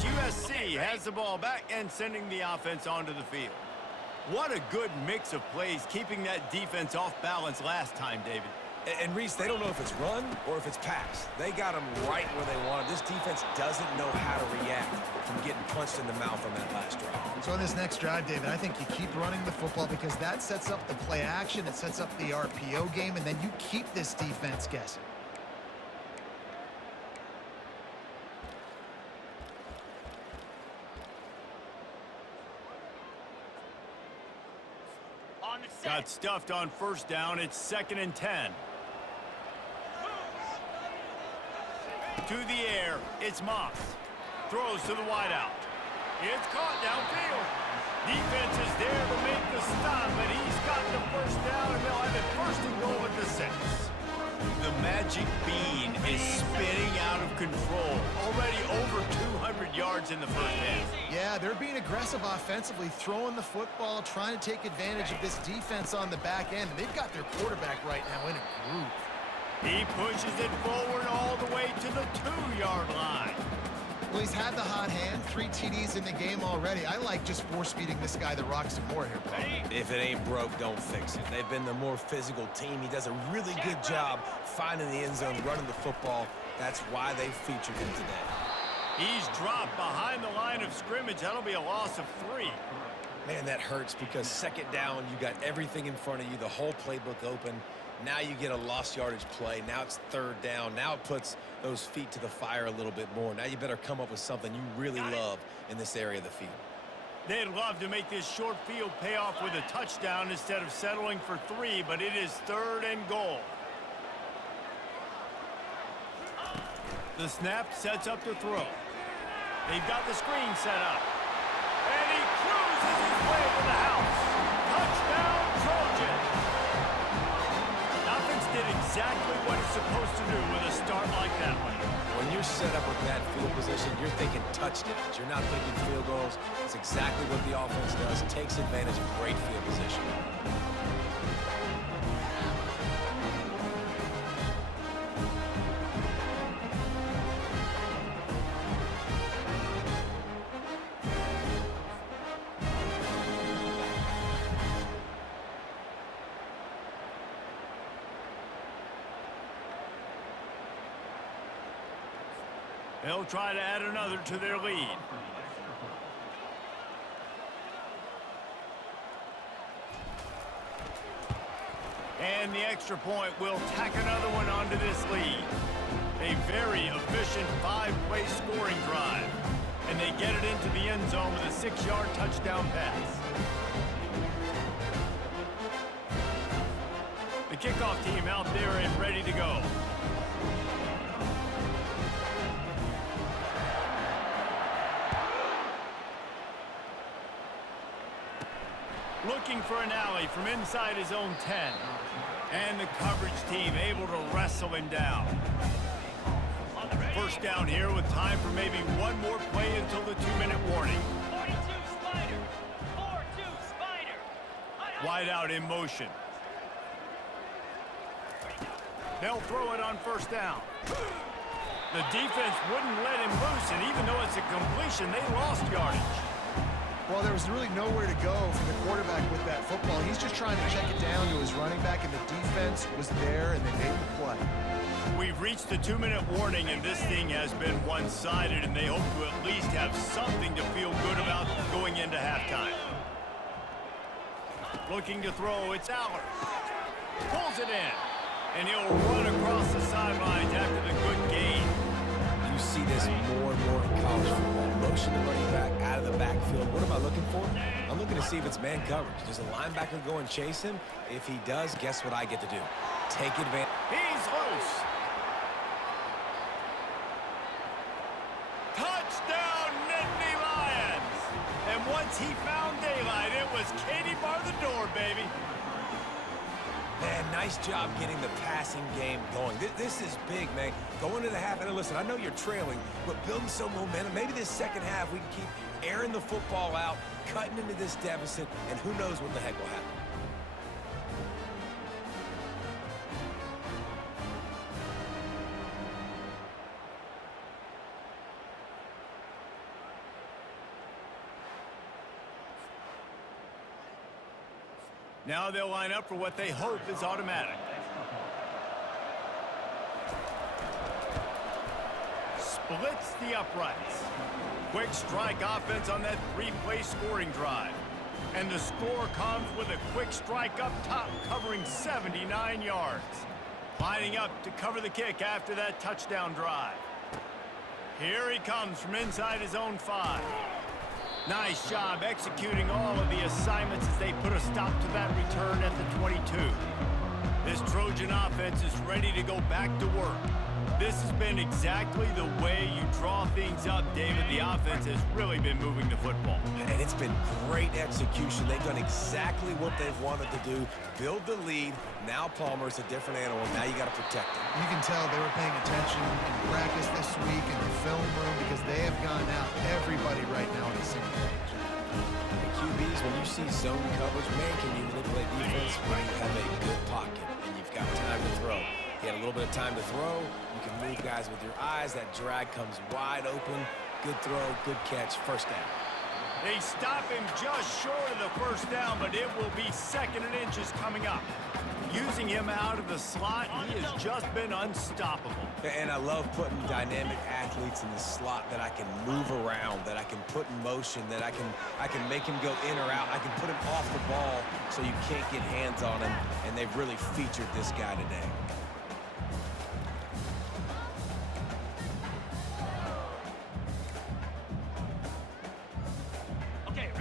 USC has the ball back and sending the offense onto the field. What a good mix of plays, keeping that defense off balance last time, David. And Reese, they don't know if it's run or if it's pass. They got them right where they want them. This defense doesn't know how to react from getting punched in the mouth on that last drive. So in this next drive, David, I think you keep running the football because that sets up the play action, it sets up the RPO game, and then you keep this defense guessing. Got stuffed on first down. It's 2nd and 10. To the air. It's Moss. Throws to the wideout. It's caught downfield. Defense is there to make the stop, but he's got the first down, and they'll have it 1st and goal at the 6. The magic bean is spinning out of control. Already over 200 yards in the first half. Yeah, they're being aggressive offensively, throwing the football, trying to take advantage of this defense on the back end. They've got their quarterback right now in a groove. He pushes it forward all the way to the 2-yard line. Well, he's had the hot hand, 3 TDs in the game already. I like just force-feeding this guy the rock some more here, Paul. If it ain't broke, don't fix it. They've been the more physical team. He does a really good job finding the end zone, running the football. That's why they featured him today. He's dropped behind the line of scrimmage. That'll be a loss of 3. Man, that hurts because 2nd down, you got everything in front of you, the whole playbook open. Now you get a lost yardage play. Now it's 3rd down. Now it puts those feet to the fire a little bit more. Now you better come up with something you really love in this area of the field. They'd love to make this short field pay off with a touchdown instead of settling for 3, but it is 3rd and goal. The snap sets up to throw. They've got the screen set up. And he cruises his way to the house. Touchdown, Trojan. Offense did exactly what it's supposed to do with a start like that one. When you're set up with that field position, you're thinking touchdowns. You're not thinking field goals. It's exactly what the offense does. Takes advantage of great field position. They'll try to add another to their lead. And the extra point will tack another one onto this lead. A very efficient 5-play scoring drive. And they get it into the end zone with a 6-yard touchdown pass. The kickoff team out there and ready to go. Looking for an alley from inside his own 10. And the coverage team able to wrestle him down. 1st down here with time for maybe one more play until the 2-minute warning. 42 Spider. 4-2 Spider. Wide out in motion. They'll throw it on 1st down. The defense wouldn't let him loose, and even though it's a completion, they lost yardage. Well, there was really nowhere to go for the quarterback with that football. He's just trying to check it down to his running back, and the defense was there, and they made the play. We've reached the 2-minute warning, and this thing has been one-sided, and they hope to at least have something to feel good about going into halftime. Looking to throw, it's Aller. Pulls it in, and he'll run across the sidelines after the good gain. You see this more and more in college football. Motion the running back out of the backfield. What am I looking for? I'm looking to see if it's man coverage. Does a linebacker go and chase him? If he does, guess what I get to do? Take advantage. He's loose. Touchdown, Nittany Lions! And once he found daylight, it was Katie bar the door, baby. Man, nice job getting the passing game going. This is big, man. Going into the half, and listen, I know you're trailing, but building some momentum. Maybe this second half we can keep airing the football out, cutting into this deficit, and who knows what the heck will happen. Now they'll line up for what they hope is automatic. Splits the uprights. Quick strike offense on that 3-play scoring drive. And the score comes with a quick strike up top covering 79 yards. Lining up to cover the kick after that touchdown drive. Here he comes from inside his own 5. Nice job executing all of the assignments as they put a stop to that return at the 22. This Trojan offense is ready to go back to work. This has been exactly the way you draw things up, David. The offense has really been moving the football. And it's been great execution. They've done exactly what they've wanted to do. Build the lead. Now Palmer's a different animal. Now you got to protect him. You can tell they were paying attention in practice this week in the film room because they have gone out everybody right now on the same page. And QBs, when you see zone coverage, man, can you manipulate defense when you have a good pocket and you've got time to throw. He had a little bit of time to throw. You can move guys with your eyes. That drag comes wide open. Good throw, good catch, first down. They stop him just short of the first down, but it will be 2nd and inches coming up. Using him out of the slot, he has just been unstoppable. And I love putting dynamic athletes in the slot that I can move around, that I can put in motion, that I can make him go in or out. I can put him off the ball so you can't get hands on him, and they've really featured this guy today.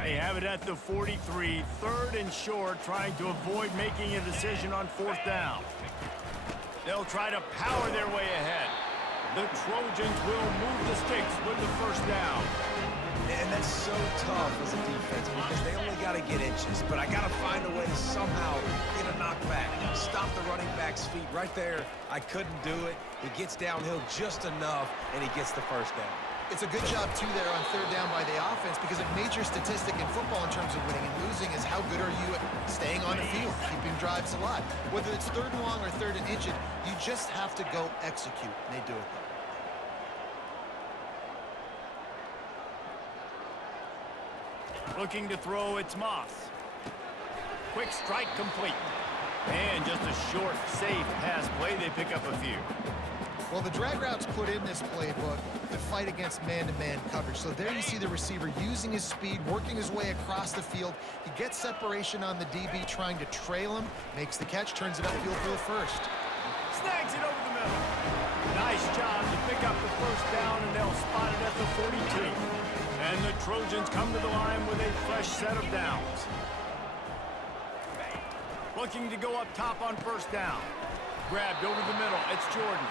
They have it at the 43, 3rd and short, trying to avoid making a decision on 4th down. They'll try to power their way ahead. The Trojans will move the sticks with the first down. And that's so tough as a defense because they only got to get inches. But I got to find a way to somehow get a knockback, stop the running back's feet right there. I couldn't do it. He gets downhill just enough, and he gets the first down. It's a good job, too, there on 3rd down by the offense because a major statistic in football in terms of winning and losing is how good are you at staying on the field, keeping drives alive. Whether it's 3rd and long or 3rd and inches, you just have to go execute, and they do it. Looking to throw, it's Moss. Quick strike complete. And just a short, safe pass play. They pick up a few. Well, the drag routes put in this playbook to fight against man-to-man coverage. So there you see the receiver using his speed, working his way across the field. He gets separation on the DB, trying to trail him, makes the catch, turns it upfield for the first. Snags it over the middle. Nice job to pick up the first down, and they'll spot it at the 42. And the Trojans come to the line with a fresh set of downs. Looking to go up top on 1st down. Grabbed over the middle. It's Jordan.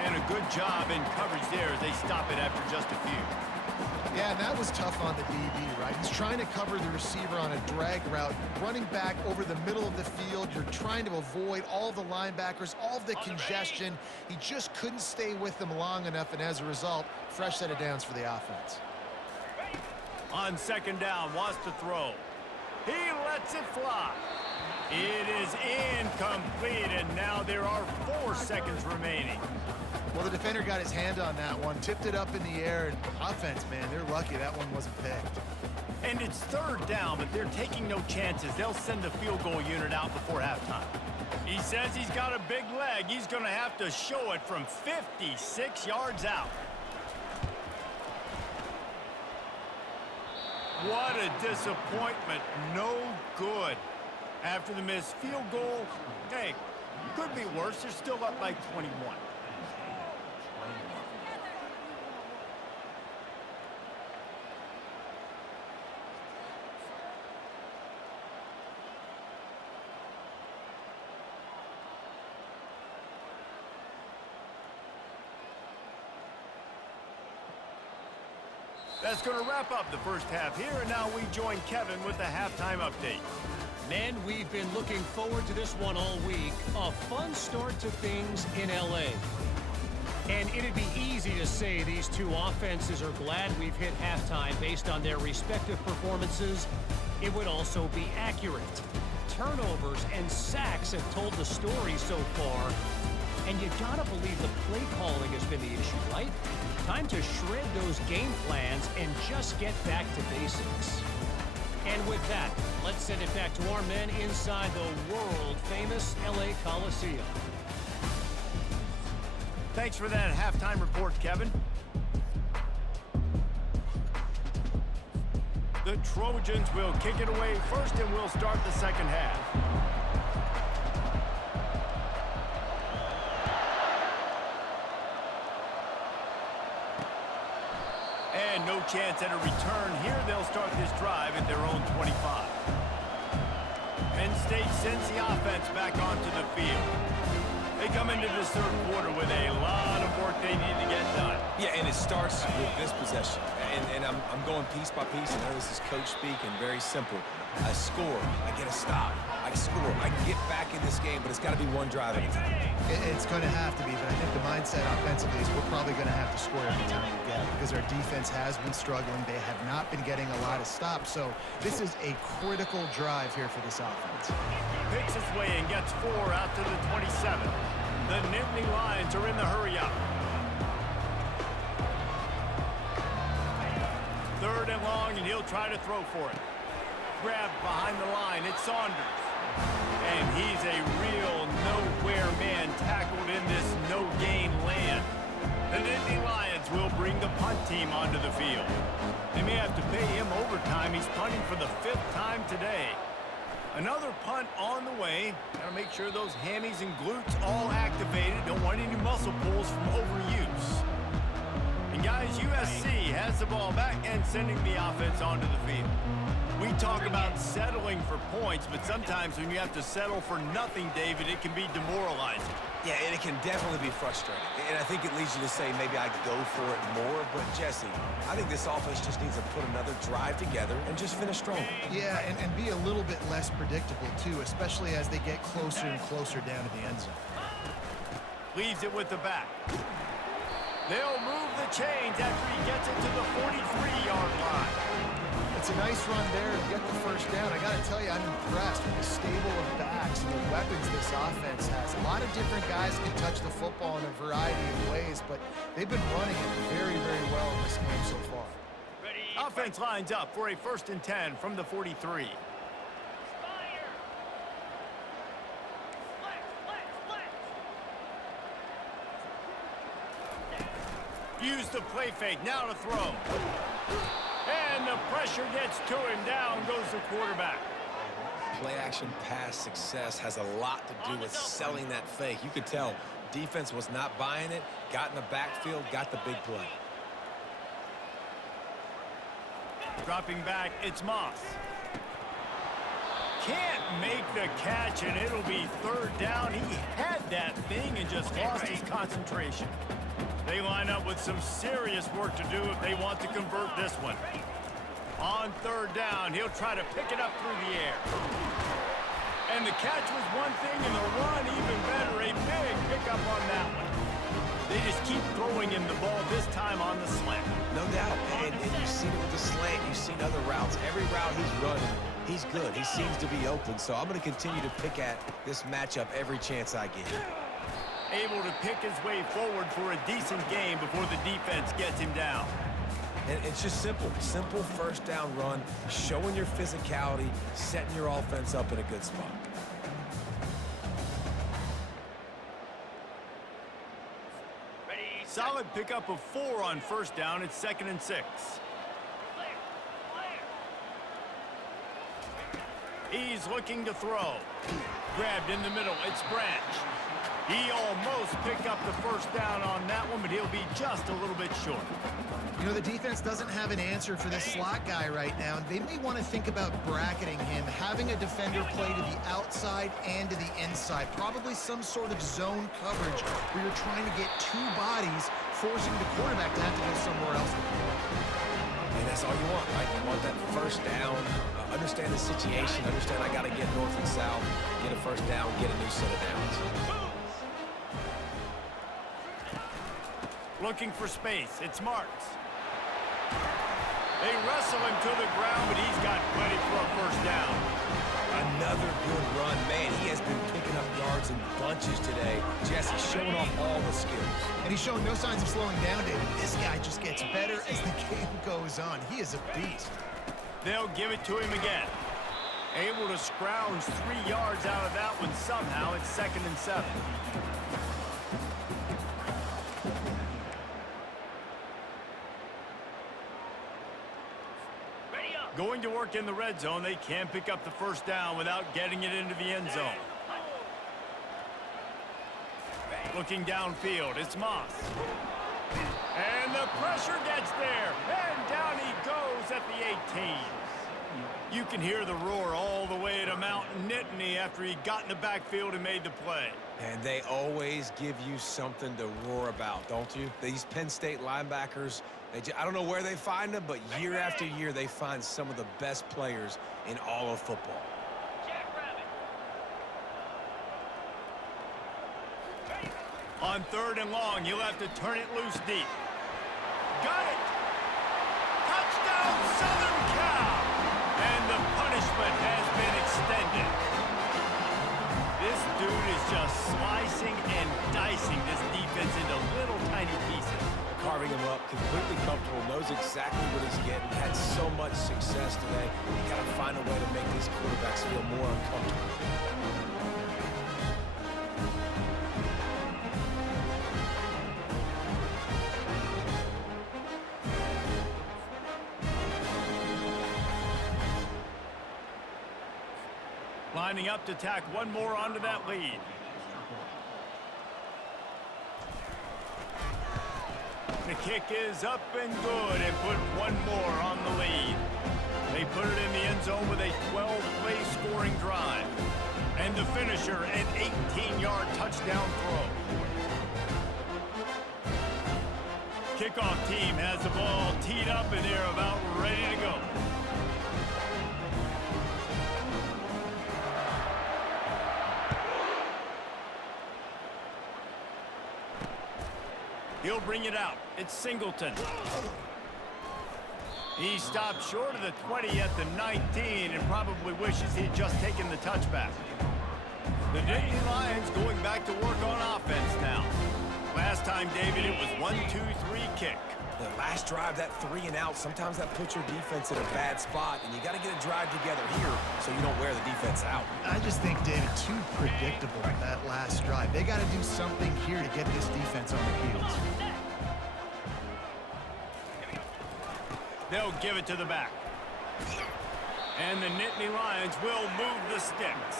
And a good job in coverage there as they stop it after just a few. Yeah, and that was tough on the DB, right? He's trying to cover the receiver on a drag route, running back over the middle of the field. You're trying to avoid all the linebackers, all of the congestion. He just couldn't stay with them long enough, and as a result, fresh set of downs for the offense. On 2nd down, wants to throw. He lets it fly. It is incomplete, and now there are 4 seconds remaining. Well, the defender got his hand on that one, tipped it up in the air, and offense, man, they're lucky that one wasn't picked. And it's third down, but they're taking no chances. They'll send the field goal unit out before halftime. He says he's got a big leg. He's going to have to show it from 56 yards out. What a disappointment. No good. After the missed field goal, hey, could be worse. They're still up by 21. That's going to wrap up the first half here, and now we join Kevin with the halftime update. Men, we've been looking forward to this one all week. A fun start to things in L.A. And it'd be easy to say these two offenses are glad we've hit halftime based on their respective performances. It would also be accurate. Turnovers and sacks have told the story so far. And you gotta believe the play calling has been the issue, right? Time to shred those game plans and just get back to basics. And with that, let's send it back to our men inside the world-famous LA Coliseum. Thanks for that halftime report, Kevin. The Trojans will kick it away first, and we'll start the second half. And no chance at a return here. They'll start this drive at their own 25. Penn State sends the offense back onto the field. They come into this third quarter with a lot of work they need to get done. Yeah, and it starts with this possession. And I'm going piece by piece. I know this is coach speak and very simple. I score, I get a stop, I score, I can get back in this game, but it's got to be one drive at a time. It's going to have to be, but I think the mindset offensively is we're probably going to have to score every time we get it because our defense has been struggling. They have not been getting a lot of stops, so this is a critical drive here for this offense. Picks his way and gets 4 out to the 27. The Nittany Lions are in the hurry-up. Third and long, and he'll try to throw for it. Grabbed behind the line, it's Saunders. And he's a real nowhere man tackled in this no-gain land. The Nittany Lions will bring the punt team onto the field. They may have to pay him overtime. He's punting for the 5th time today. Another punt on the way. Got to make sure those hammies and glutes all activated. Don't want any muscle pulls from overuse. And guys, USC has the ball back and sending the offense onto the field. We talk about settling for points, but sometimes when you have to settle for nothing, David, it can be demoralizing. Yeah, and it can definitely be frustrating. And I think it leads you to say maybe I'd go for it more. But, Jesse, I think this offense just needs to put another drive together and just finish strong. Yeah, and be a little bit less predictable, too, especially as they get closer and closer down to the end zone. Leaves it with the back. They'll move the chains after he gets it to the 43-yard line. It's a nice run there to get the first down. I got to tell you, I'm impressed with the stable of backs and the weapons this offense has. A lot of different guys can touch the football in a variety of ways, but they've been running it very, very well in this game so far. Ready, Offense lines up for a 1st and 10 from the 43. Spider. Use the play fake, now to throw. And the pressure gets to him. Down goes the quarterback. Play action pass success has a lot to do with selling that fake. You could tell defense was not buying it, got in the backfield, got the big play. Dropping back, it's Moss. Can't make the catch, and it'll be 3rd down. He had that thing and just lost his concentration. They line up with some serious work to do if they want to convert this one. On 3rd down, he'll try to pick it up through the air. And the catch was one thing, and the run even better. A big pickup on that one. They just keep throwing him the ball, this time on the slant. No doubt. And you've seen it with the slant. You've seen other routes. Every route he's running, he's good. He seems to be open. So I'm going to continue to pick at this matchup every chance I get. Able to pick his way forward for a decent game before the defense gets him down. And it's just simple. Simple first down run, showing your physicality, setting your offense up in a good spot. Solid pickup of 4 on first down. It's 2nd and 6. He's looking to throw. Grabbed in the middle. It's Branch. He almost picked up the first down on that one, but he'll be just a little bit short. You know, the defense doesn't have an answer for this slot guy right now. They may want to think about bracketing him, having a defender play to the outside and to the inside. Probably some sort of zone coverage where you're trying to get 2 bodies, forcing the quarterback to have to go somewhere else. And that's all you want, right? You want that first down, understand the situation, understand I got to get north and south, get a first down, get a new set of downs. Looking for space. It's Marks. They wrestle him to the ground, but he's got plenty for a first down. Another good run. Man, he has been picking up yards in bunches today. Jesse showing off all the skills. And he's showing no signs of slowing down, David. This guy just gets better as the game goes on. He is a beast. They'll give it to him again. Able to scrounge 3 yards out of that one somehow. It's 2nd and 7. Going to work in the red zone. They can't pick up the first down without getting it into the end zone. Looking downfield, it's Moss. And the pressure gets there. And down he goes at the 18. You can hear the roar all the way to Mount Nittany after he got in the backfield and made the play. And they always give you something to roar about, don't you? These Penn State linebackers, I don't know where they find them, but year after year they find some of the best players in all of football. On 3rd and long, he'll have to turn it loose deep. Got it! Touchdown, Southern Cal! And the punishment has been extended. This dude is just slicing and dicing this defense into little tiny pieces. Carving him up, completely comfortable, knows exactly what he's getting, had so much success today. You got to find a way to make these quarterbacks feel more uncomfortable. Lining up to tack one more onto that lead. The kick is up and good and put one more on the lead. They put it in the end zone with a 12-play scoring drive. And the finisher, an 18-yard touchdown throw. Kickoff team has the ball teed up and they're about ready to go. He'll bring it out. It's Singleton. He stopped short of the 20 at the 19 and probably wishes he'd just taken the touchback. The Nittany Lions going back to work on offense now. Last time, David, it was 1-2-3 kick. The last drive, that 3 and out, sometimes that puts your defense in a bad spot, and you got to get a drive together here so you don't wear the defense out. I just think, David, too predictable that last drive. They got to do something here to get this defense on the heels. They'll give it to the back. And the Nittany Lions will move the sticks.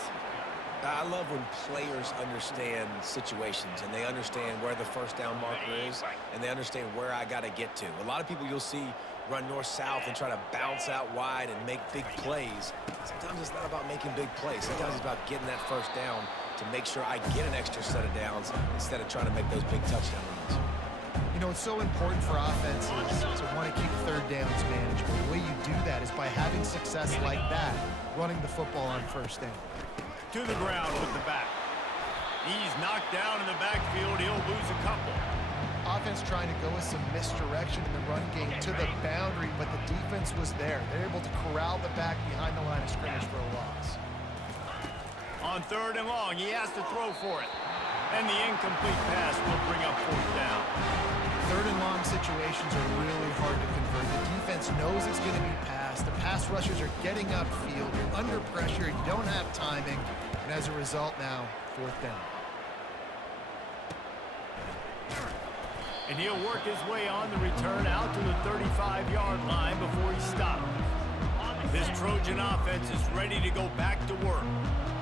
I love when players understand situations and they understand where the first down marker is and they understand where I got to get to. A lot of people you'll see run north-south and try to bounce out wide and make big plays. Sometimes it's not about making big plays. Sometimes it's about getting that first down to make sure I get an extra set of downs instead of trying to make those big touchdown runs. You know, it's so important for offenses to want to keep third downs manageable. The way you do that is by having success like that, running the football on first down. To the ground with the back. He's knocked down in the backfield. He'll lose a couple. Offense trying to go with some misdirection in the run game to the boundary, but the defense was there. They're able to corral the back behind the line of scrimmage for a loss. On 3rd and long, he has to throw for it. And the incomplete pass will bring up 4th down. third and long situations are really hard to convert. The defense knows it's going to be passed. The pass rushers are getting upfield. You're under pressure. You don't have timing. And as a result now, fourth down. And he'll work his way on the return out to the 35-yard line before he stops. This Trojan offense is ready to go back to work.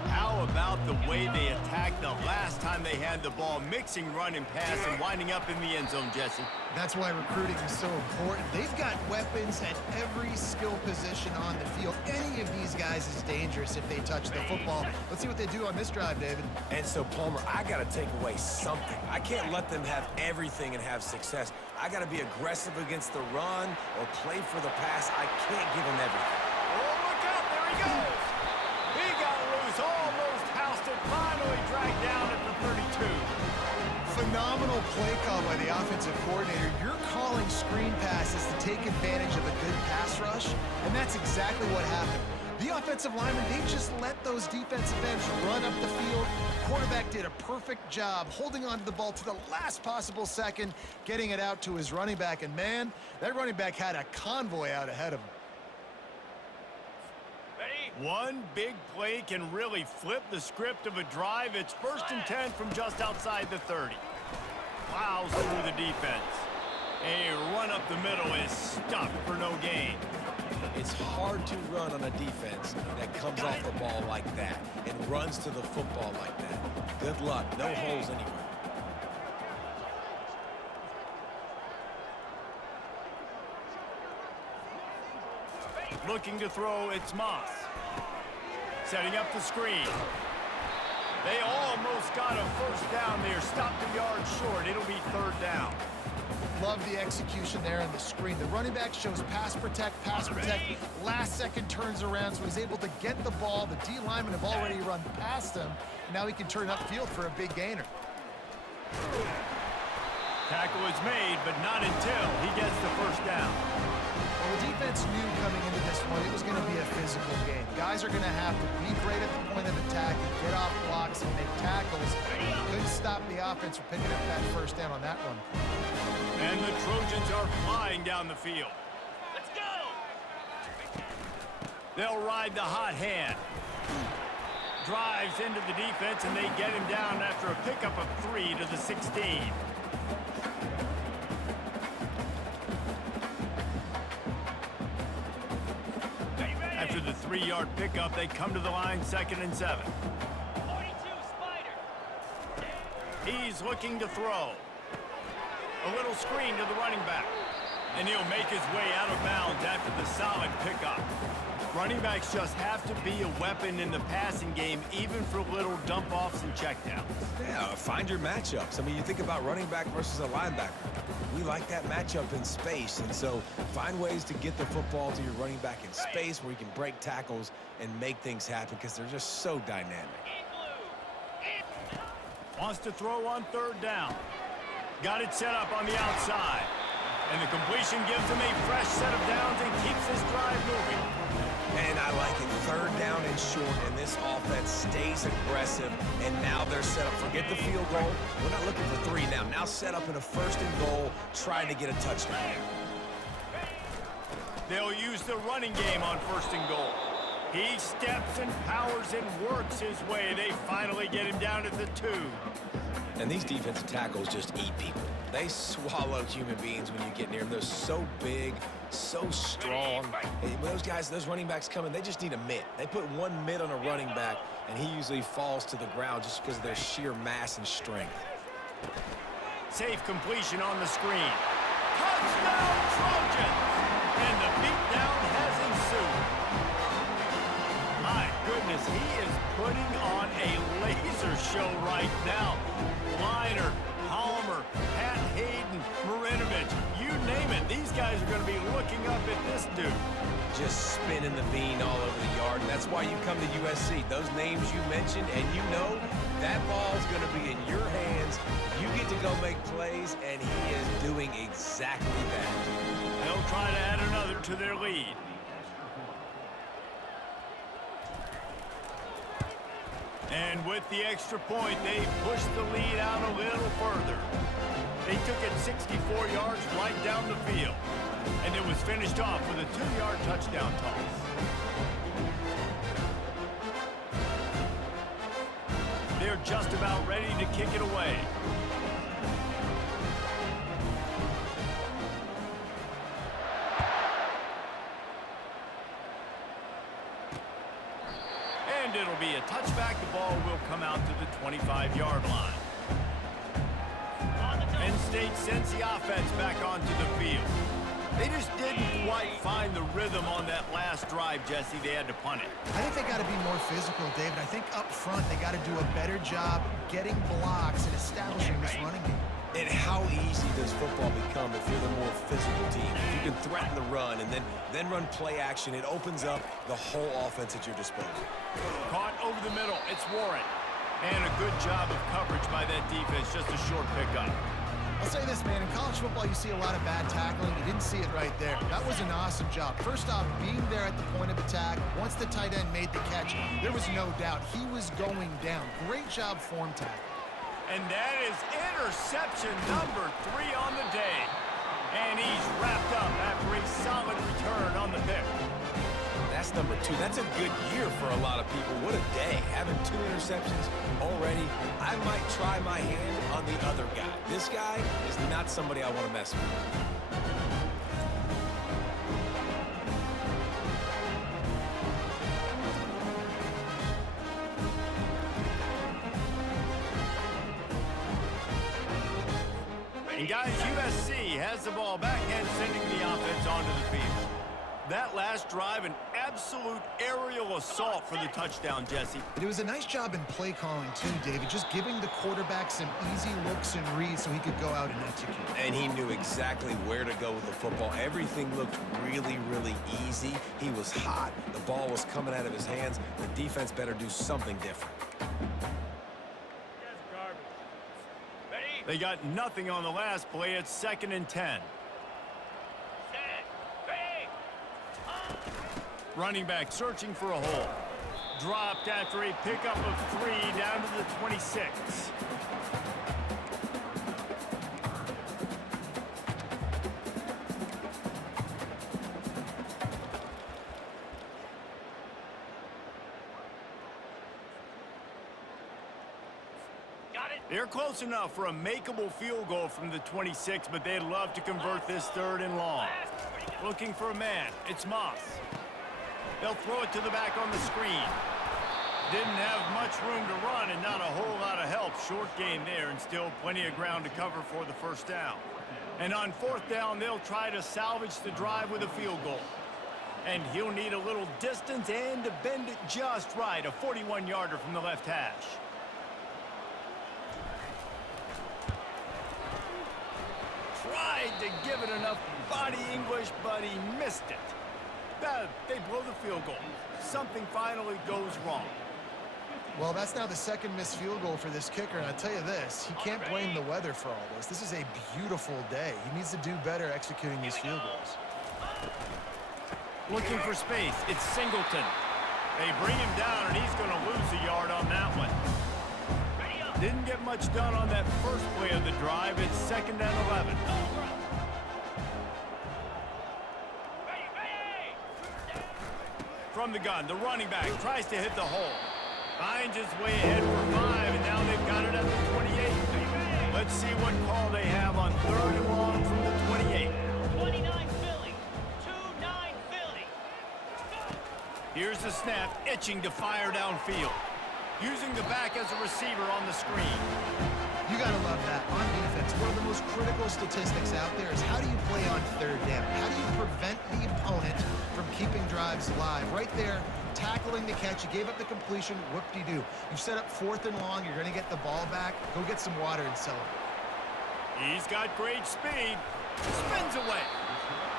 How about the way they attacked the last time they had the ball, mixing run and pass and winding up in the end zone, Jesse? That's why recruiting is so important. They've got weapons at every skill position on the field. Any of these guys is dangerous if they touch the football. Let's see what they do on this drive, David. And so, Palmer, I got to take away something. I can't let them have everything and have success. I got to be aggressive against the run or play for the pass. I can't give them everything. Oh, look out. There he goes. He got loose, almost housed it, finally dragged down at the 32. Phenomenal play call by the offensive coordinator. You're calling screen passes to take advantage of a good pass rush, and that's exactly what happened. The offensive linemen, they just let those defensive ends run up the field. Quarterback did a perfect job holding on to the ball to the last possible second, getting it out to his running back, and man, that running back had a convoy out ahead of him. One big play can really flip the script of a drive. It's 1st and 10 from just outside the 30. Plows through the defense. A run up the middle is stuck for no gain. It's hard to run on a defense that comes off the ball like that and runs to the football like that. Good luck. No holes anywhere. Looking to throw, it's Moss. Setting up the screen. They almost got a first down there. Stopped a yard short. It'll be 3rd down. Love the execution there on the screen. The running back shows pass protect. Last second turns around, so he's able to get the ball. The D linemen have already run past him. Now he can turn upfield for a big gainer. Tackle is made, but not until he gets the first down. Well, the defense knew coming into this one it was going to be a physical game. Guys are going to have to be great at the point of attack and get off blocks and make tackles. Couldn't stop the offense from picking up that first down on that run. And the Trojans are flying down the field. Let's go! They'll ride the hot hand. Drives into the defense, and they get him down after a pickup of 3 to the 16. After the 3-yard pickup, they come to the line 2nd and 7. 42 Spider. He's looking to throw. A little screen to the running back. And he'll make his way out of bounds after the solid pickup. Running backs just have to be a weapon in the passing game, even for little dump-offs and checkdowns. Yeah, find your matchups. I mean, you think about running back versus a linebacker. We like that matchup in space, and so find ways to get the football to your running back in space where you can break tackles and make things happen because they're just so dynamic. Wants to throw on 3rd down. Got it set up on the outside. And the completion gives him a fresh set of downs and keeps this drive moving. And I like it. 3rd down and short, and this offense stays aggressive. And now they're set up. Forget the field goal. We're not looking for 3 now. Now set up in a 1st and goal, trying to get a touchdown. They'll use the running game on 1st and goal. He steps and powers and works his way. They finally get him down at the 2. And these defensive tackles just eat people. They swallow human beings when you get near them. They're so big, so strong. And when those guys, those running backs come in, they just need a mitt. They put one mitt on a running back, and he usually falls to the ground just because of their sheer mass and strength. Safe completion on the screen. Touchdown, Trojans! And the beatdown has ensued. My goodness, he is putting on a laser show right now. Liner, Palmer, Pat Hayden, Marinovich, you name it. These guys are going to be looking up at this dude. Just spinning the bean all over the yard, and that's why you come to USC. Those names you mentioned, and you know that ball's going to be in your hands. You get to go make plays, and he is doing exactly that. They'll try to add another to their lead. And with the extra point, they push the lead out a little further. They took it 64 yards right down the field. And it was finished off with a 2-yard touchdown toss. They're just about ready to kick it away. And it'll be a touchback. The ball will come out to the 25-yard line. Penn State sends the offense back onto the field. They just didn't quite find the rhythm on that last drive, Jesse. They had to punt it. I think they got to be more physical, David. I think up front they got to do a better job getting blocks and establishing this running game. And how easy does football become if you're the more physical team? If you can threaten the run and then run play action, it opens up the whole offense at your disposal. Caught over the middle. It's Warren. And a good job of coverage by that defense. Just a short pickup. I'll say this, man. In college football, you see a lot of bad tackling. You didn't see it right there. That was an awesome job. First off, being there at the point of attack. Once the tight end made the catch, there was no doubt he was going down. Great job form tackle. And that is interception number 3 on the day. And he's wrapped up after a solid return on the pick. That's number 2. That's a good year for a lot of people. What a day. Having 2 interceptions already. I might try my hand on the other guy. This guy is not somebody I want to mess with. And guys, USC has the ball back and sending the offense onto the field. That last drive, an absolute aerial assault for the touchdown, Jesse. It was a nice job in play calling, too, David. Just giving the quarterback some easy looks and reads so he could go out and execute. And he knew exactly where to go with the football. Everything looked really, really easy. He was hot. The ball was coming out of his hands. The defense better do something different. They got nothing on the last play. It's 2nd and 10. Running back searching for a hole. Dropped after a pickup of 3 down to the 26. They're close enough for a makeable field goal from the 26, but they'd love to convert this 3rd and long. Looking for a man. It's Moss. They'll throw it to the back on the screen. Didn't have much room to run and not a whole lot of help. Short game there and still plenty of ground to cover for the 1st down. And on 4th down, they'll try to salvage the drive with a field goal. And he'll need a little distance and to bend it just right. A 41-yarder from the left hash. Tried to give it enough body English, but he missed it. They blow the field goal. Something finally goes wrong. Well, that's now the 2nd missed field goal for this kicker, and I tell you this, he can't blame the weather for all this. This is a beautiful day. He needs to do better executing these field goals. Looking for space. It's Singleton. They bring him down, and he's going to lose a yard on that one. Didn't get much done on that first play of the drive. It's 2nd and 11. From the gun, the running back tries to hit the hole. Finds his way ahead for 5, and now they've got it at the 28. Let's see what call they have on 3rd and long from the 28. 29 Philly. 2-9 Philly. Here's the snap, itching to fire downfield. Using the back as a receiver on the screen. You got to love that. On defense, one of the most critical statistics out there is how do you play on 3rd down? How do you prevent the opponent from keeping drives alive? Right there, tackling the catch. You gave up the completion. Whoop-de-doo. You've set up 4th and long. You're going to get the ball back. Go get some water and celebrate. He's got great speed. Spins away.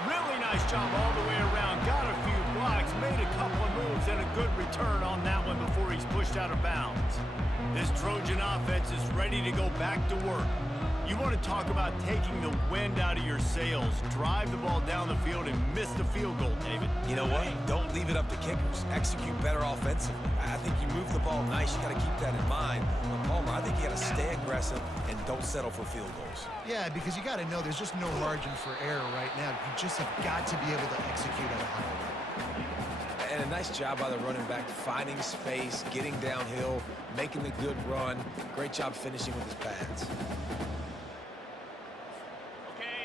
Really nice job all the way around. Got a few blocks, made a couple of moves, and a good return on that one before he's pushed out of bounds. This Trojan offense is ready to go back to work. You want to talk about taking the wind out of your sails. Drive the ball down the field and miss the field goal, David. You know what? Don't leave it up to kickers. Execute better offensively. I think you move the ball nice. You got to keep that in mind. But Palmer, I think you got to stay aggressive and don't settle for field goals. Yeah, because you got to know there's just no margin for error right now. You just have got to be able to execute at a high level. And a nice job by the running back, finding space, getting downhill, making the good run. Great job finishing with his pads.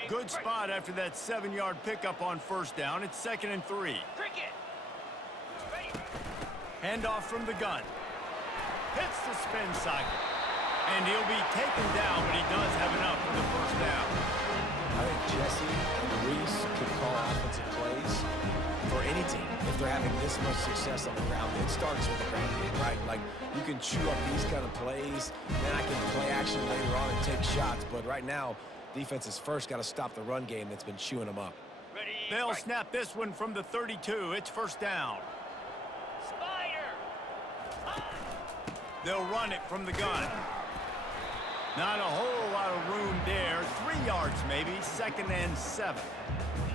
Good spot after that 7-yard pickup on first down. It's 2nd and 3. Cricket. Ready. Handoff from the gun. Hits the spin cycle. And he'll be taken down, but he does have enough for the first down. I think Jesse and Reese could call offensive plays for any team if they're having this much success on the ground. It starts with the ground game, right? Like, you can chew up these kind of plays, then I can play action later on and take shots. But right now, defense has first got to stop the run game that's been chewing them up. Ready. They'll Right. snap this one from the 32. It's first down. Spider. They'll run it from the gun. Not a whole lot of room there. 3 yards maybe. 2nd and 7.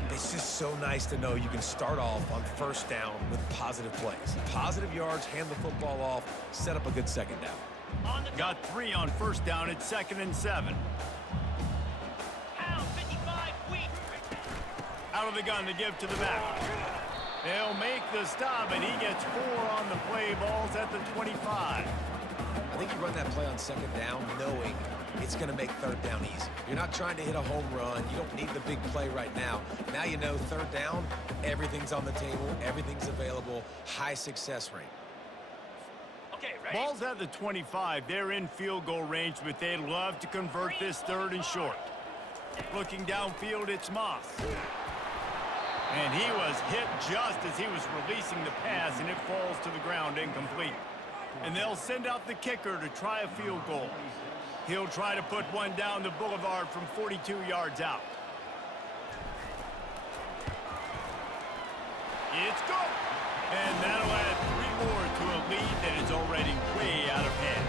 It's just so nice to know you can start off on first down with positive plays. Positive yards, hand the football off, set up a good second down. On the Got 3 on first down. It's 2nd and 7. pound 55 weak. Out of the gun to give to the back. They'll make the stop, and he gets 4 on the play. Balls at the 25. I think you run that play on second down knowing it's going to make third down easy. You're not trying to hit a home run. You don't need the big play right now. Now you know third down, everything's on the table, everything's available, high success rate. Okay, ready. Ball's at the 25. They're in field goal range, but they'd love to convert this 3rd and short. Looking downfield, it's Moss. And he was hit just as he was releasing the pass, and it falls to the ground incomplete. And they'll send out the kicker to try a field goal. He'll try to put one down the boulevard from 42 yards out. It's good. And that'll add 3 more to a lead that is already way out of hand.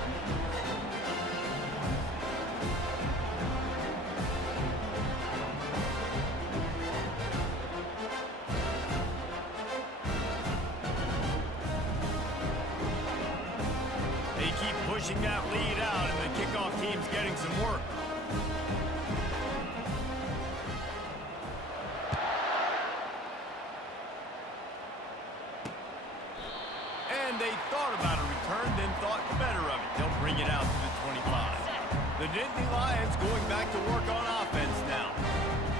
They keep pushing that lead out, and the kickoff team's getting some work. And they thought about a return, then thought better of it. They'll bring it out to the 25. The Nittany Lions going back to work on offense now.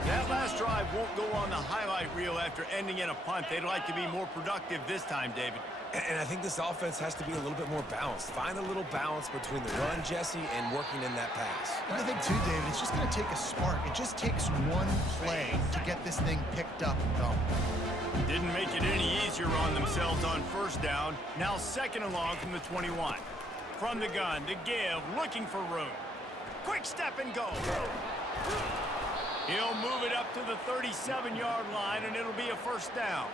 That last drive won't go on the highlight reel after ending in a punt. They'd like to be more productive this time, David. And I think this offense has to be a little bit more balanced. Find a little balance between the run, Jesse, and working in that pass. And I think, too, David, it's just going to take a spark. It just takes one play to get this thing picked up and going. Didn't make it any easier on themselves on first down. Now 2nd and long from the 21. From the gun, to give, looking for room. Quick step and go. He'll move it up to the 37-yard line, and it'll be a first down.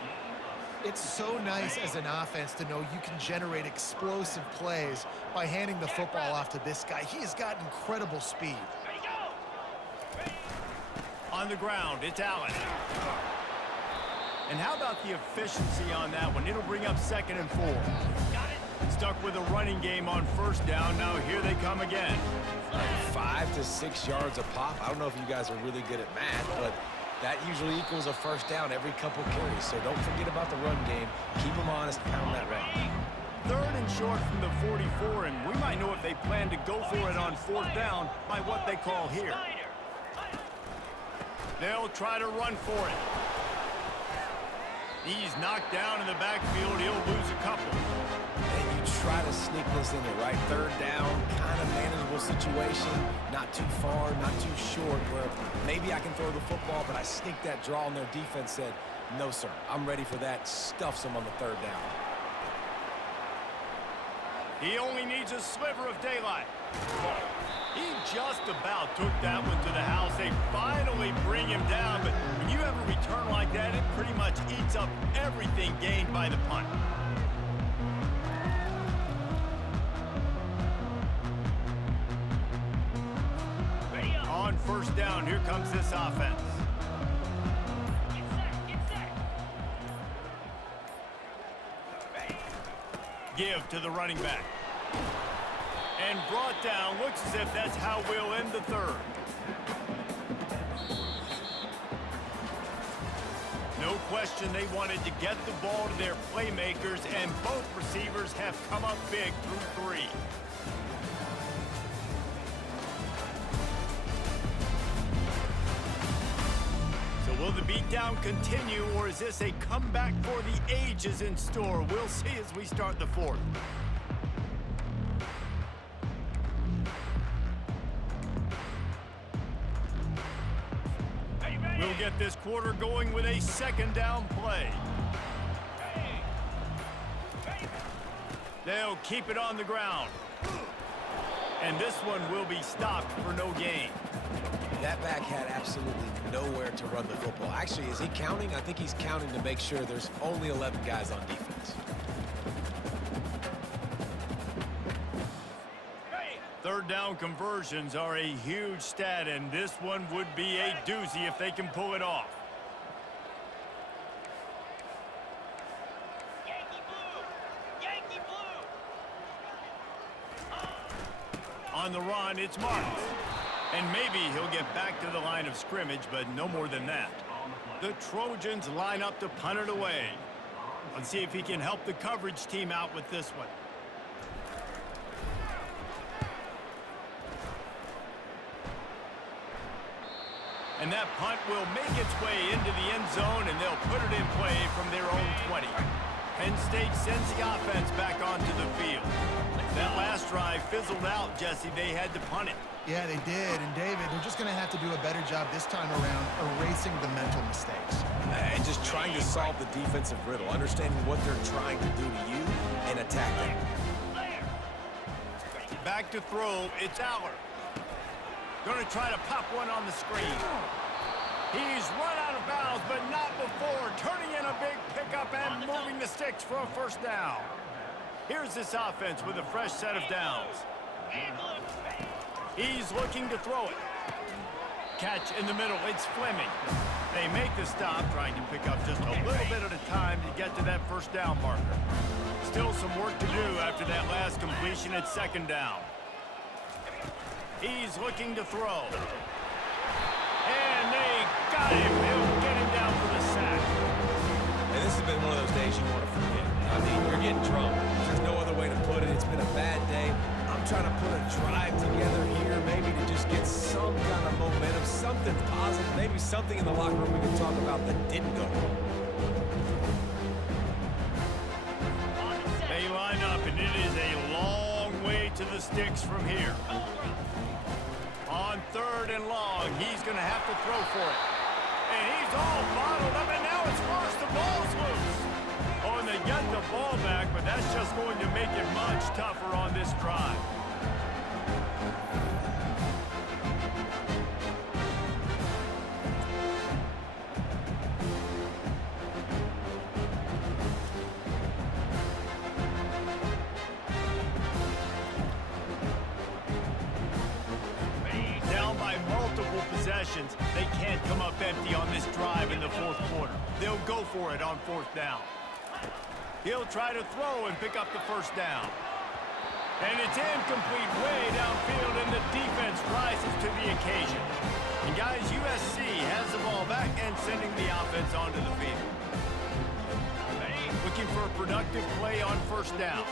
It's so nice as an offense to know you can generate explosive plays by handing the football off to this guy. He has got incredible speed. Ready, go. Ready. On the ground, it's Allen. And how about the efficiency on that one? It'll bring up 2nd and 4. Got it. Stuck with a running game on first down. Now here they come again. 5 to 6 yards a pop. I don't know if you guys are really good at math, but that usually equals a first down every couple carries. So don't forget about the run game. Keep them honest, pound that rock. 3rd and short from the 44, and we might know if they plan to go for it on 4th down by what they call here. They'll try to run for it. He's knocked down in the backfield. He'll lose a couple. And you try to sneak this in there, right? 3rd down, kind of manageable situation. Not too far, not too short, where maybe I can throw the football, but I sneak that draw, and their defense said, no, sir, I'm ready for that. Stuffs them on the 3rd down. He only needs a sliver of daylight. He just about took that one to the house. They finally bring him down, but when you have a return like that, it pretty much eats up everything gained by the punt. first down. Here comes this offense. Get set, get set. Give to the running back. And brought down. Looks as if that's how we'll end the third. No question they wanted to get the ball to their playmakers, and both receivers have come up big through three. So will the beatdown continue, or is this a comeback for the ages in store? We'll see as we start the fourth. We'll get this quarter going with a second down play. They'll keep it on the ground. And this one will be stopped for no gain. That back had absolutely nowhere to run the football. Actually, is he counting? I think he's counting to make sure there's only 11 guys on defense. Third down conversions are a huge stat, and this one would be a doozy if they can pull it off. Yankee blue! Yankee blue! On the run, it's Marks. And maybe he'll get back to the line of scrimmage, but no more than that. The Trojans line up to punt it away. Let's see if he can help the coverage team out with this one. And that punt will make its way into the end zone, and they'll put it in play from their own 20. Penn State sends the offense back onto the field. That last drive fizzled out, Jesse. They had to punt it. Yeah, they did. And, David, they're just going to have to do a better job this time around erasing the mental mistakes. And just trying to solve the defensive riddle, understanding what they're trying to do to you and attack them. Back to throw, it's Aller. Going to try to pop one on the screen. He's run out of bounds, but not before. Turning in a big pickup and moving the sticks for a first down. Here's this offense with a fresh set of downs. He's looking to throw it. Catch in the middle, it's Fleming. They make the stop, trying to pick up just a little bit at a time to get to that first down marker. Still some work to do after that last completion at second down. He's looking to throw. And they got him. He'll get him down for the sack. And this has been one of those days you want to forget. I mean, you're getting drunk. There's no other way to put it. It's been a bad day. I'm trying to put a drive together here, maybe to just get some kind of momentum, something positive, maybe something in the locker room we can talk about that didn't go wrong. They line up, and it is a long way to the sticks from here. On third and long, he's going to have to throw for it. And he's all bottled up, and now it's lost. The ball's loose. Oh, and they get the ball back, but that's just going to make it much tougher on this drive. They can't come up empty on this drive in the fourth quarter. They'll go for it on fourth down. He'll try to throw and pick up the first down. And it's incomplete way downfield, and the defense rises to the occasion. And guys, USC has the ball back and sending the offense onto the field. Looking for a productive play on first down.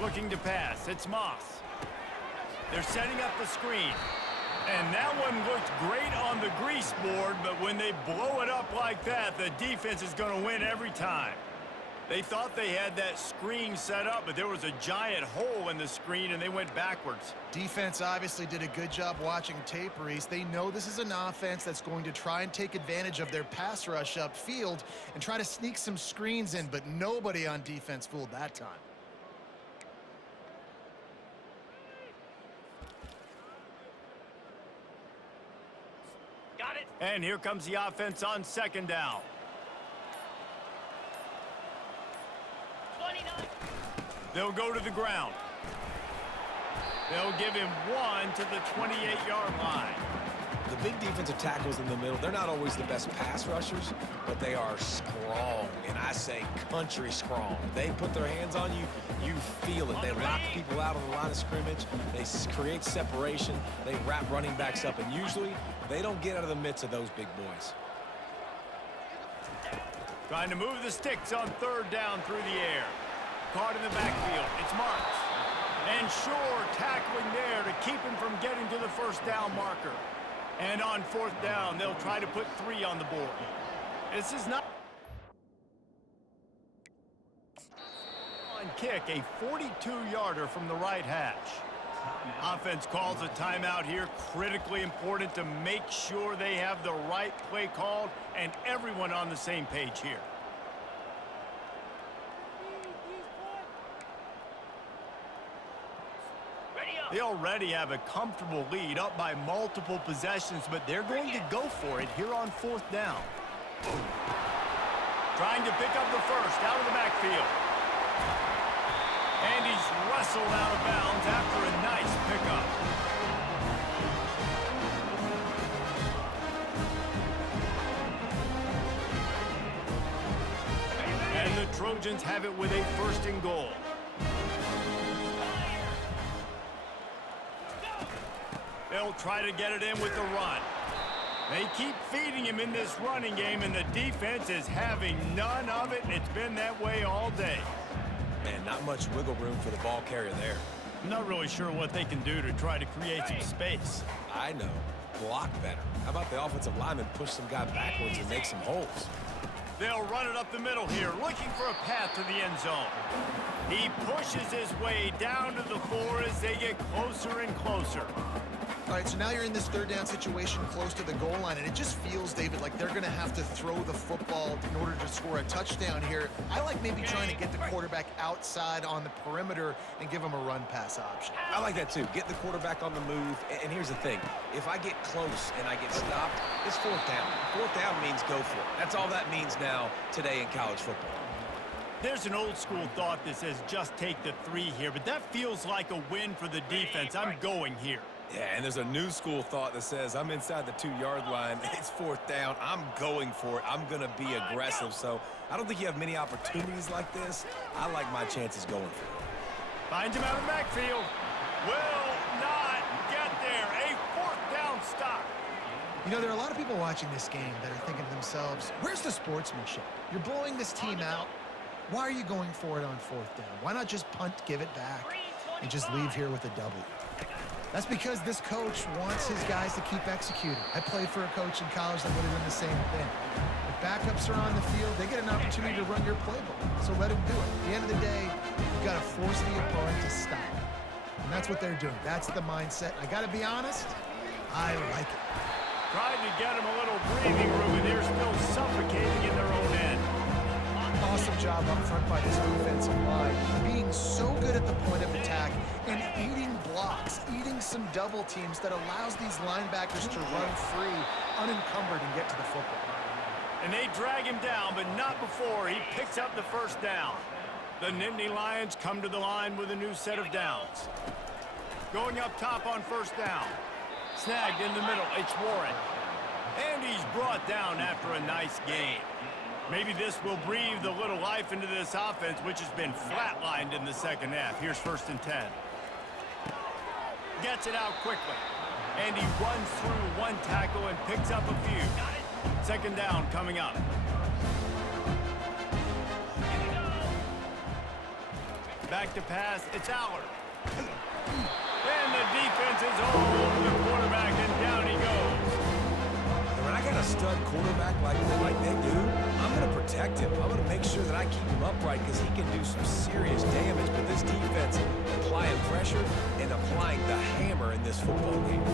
Looking to pass. It's Moss. They're setting up the screen. And that one looked great on the grease board, but when they blow it up like that, the defense is going to win every time. They thought they had that screen set up, but there was a giant hole in the screen, and they went backwards. Defense obviously did a good job watching tape, Reese. They know this is an offense that's going to try and take advantage of their pass rush upfield and try to sneak some screens in, but nobody on defense fooled that time. And here comes the offense on second down. 29. They'll go to the ground. They'll give him 1 to the 28-yard line. The big defensive tackles in the middle, they're not always the best pass rushers, but they are strong, and I say country strong. They put their hands on you, you feel it. They lock people out on the line of scrimmage. They create separation. They wrap running backs up, and usually they don't get out of the midst of those big boys. Trying to move the sticks on 3rd down through the air. Caught in the backfield. It's Marks. And Shore tackling there to keep him from getting to the 1st down marker. And on 4th down, they'll try to put 3 on the board. This is not on kick, a 42-yarder from the right hash. Offense calls a timeout here. Critically important to make sure they have the right play called and everyone on the same page here. They already have a comfortable lead, up by multiple possessions, but they're going to go for it here on 4th down. Trying to pick up the 1st out of the backfield. And he's wrestled out of bounds after a nice pickup. And the Trojans have it with a 1st and goal. They'll try to get it in with the run. They keep feeding him in this running game, and the defense is having none of it. It's been that way all day. Man, not much wiggle room for the ball carrier there. I'm not really sure what they can do to try to create some space. I know. Block better. How about the offensive lineman push some guy backwards and make some holes? They'll run it up the middle here, looking for a path to the end zone. He pushes his way down to the floor as they get closer and closer. All right, so now you're in this 3rd down situation close to the goal line, and it just feels, David, like they're going to have to throw the football in order to score a touchdown here. I like maybe trying to get the quarterback outside on the perimeter and give him a run-pass option. I like that too. Get the quarterback on the move. And here's the thing. If I get close and I get stopped, it's 4th down. 4th down means go for it. That's all that means now today in college football. There's an old school thought that says just take the 3 here, but that feels like a win for the defense. I'm going here. Yeah, and there's a new school thought that says I'm inside the 2-yard line. It's 4th down. I'm going for it. I'm going to be aggressive. So I don't think you have many opportunities like this. I like my chances going for it. Finds him out of the backfield. Will not get there. A 4th down stop. You know, there are a lot of people watching this game that are thinking to themselves, where's the sportsmanship? You're blowing this team out. Why are you going for it on 4th down? Why not just punt, give it back, and just leave here with a W? That's because this coach wants his guys to keep executing. I played for a coach in college that would have done the same thing. If backups are on the field, they get an opportunity to run your playbook. So let them do it. At the end of the day, you've got to force the opponent to stop. And that's what they're doing. That's the mindset. I got to be honest, I like it. Tried to get him a little breathing room, and they're still suffocating in their own end. Awesome job up front by this defensive line. Being so good at the point of attack and eating blocks, eating some double teams that allows these linebackers to run free, unencumbered, and get to the football. And they drag him down, but not before he picks up the 1st down. The Nittany Lions come to the line with a new set of downs. Going up top on 1st down. Snagged in the middle, it's Warren. And he's brought down after a nice gain. Maybe this will breathe a little life into this offense, which has been flatlined in the 2nd half. Here's 1st and 10. Gets it out quickly. And he runs through one tackle and picks up a few. 2nd down coming up. Back to pass, it's Allard. And the defense is all over the quarterback, and down he goes. When I got a stud quarterback like they do, I'm going to protect him. I'm going to make sure that I keep him upright because he can do some serious damage. But this defense applying pressure and applying the hammer in this football game.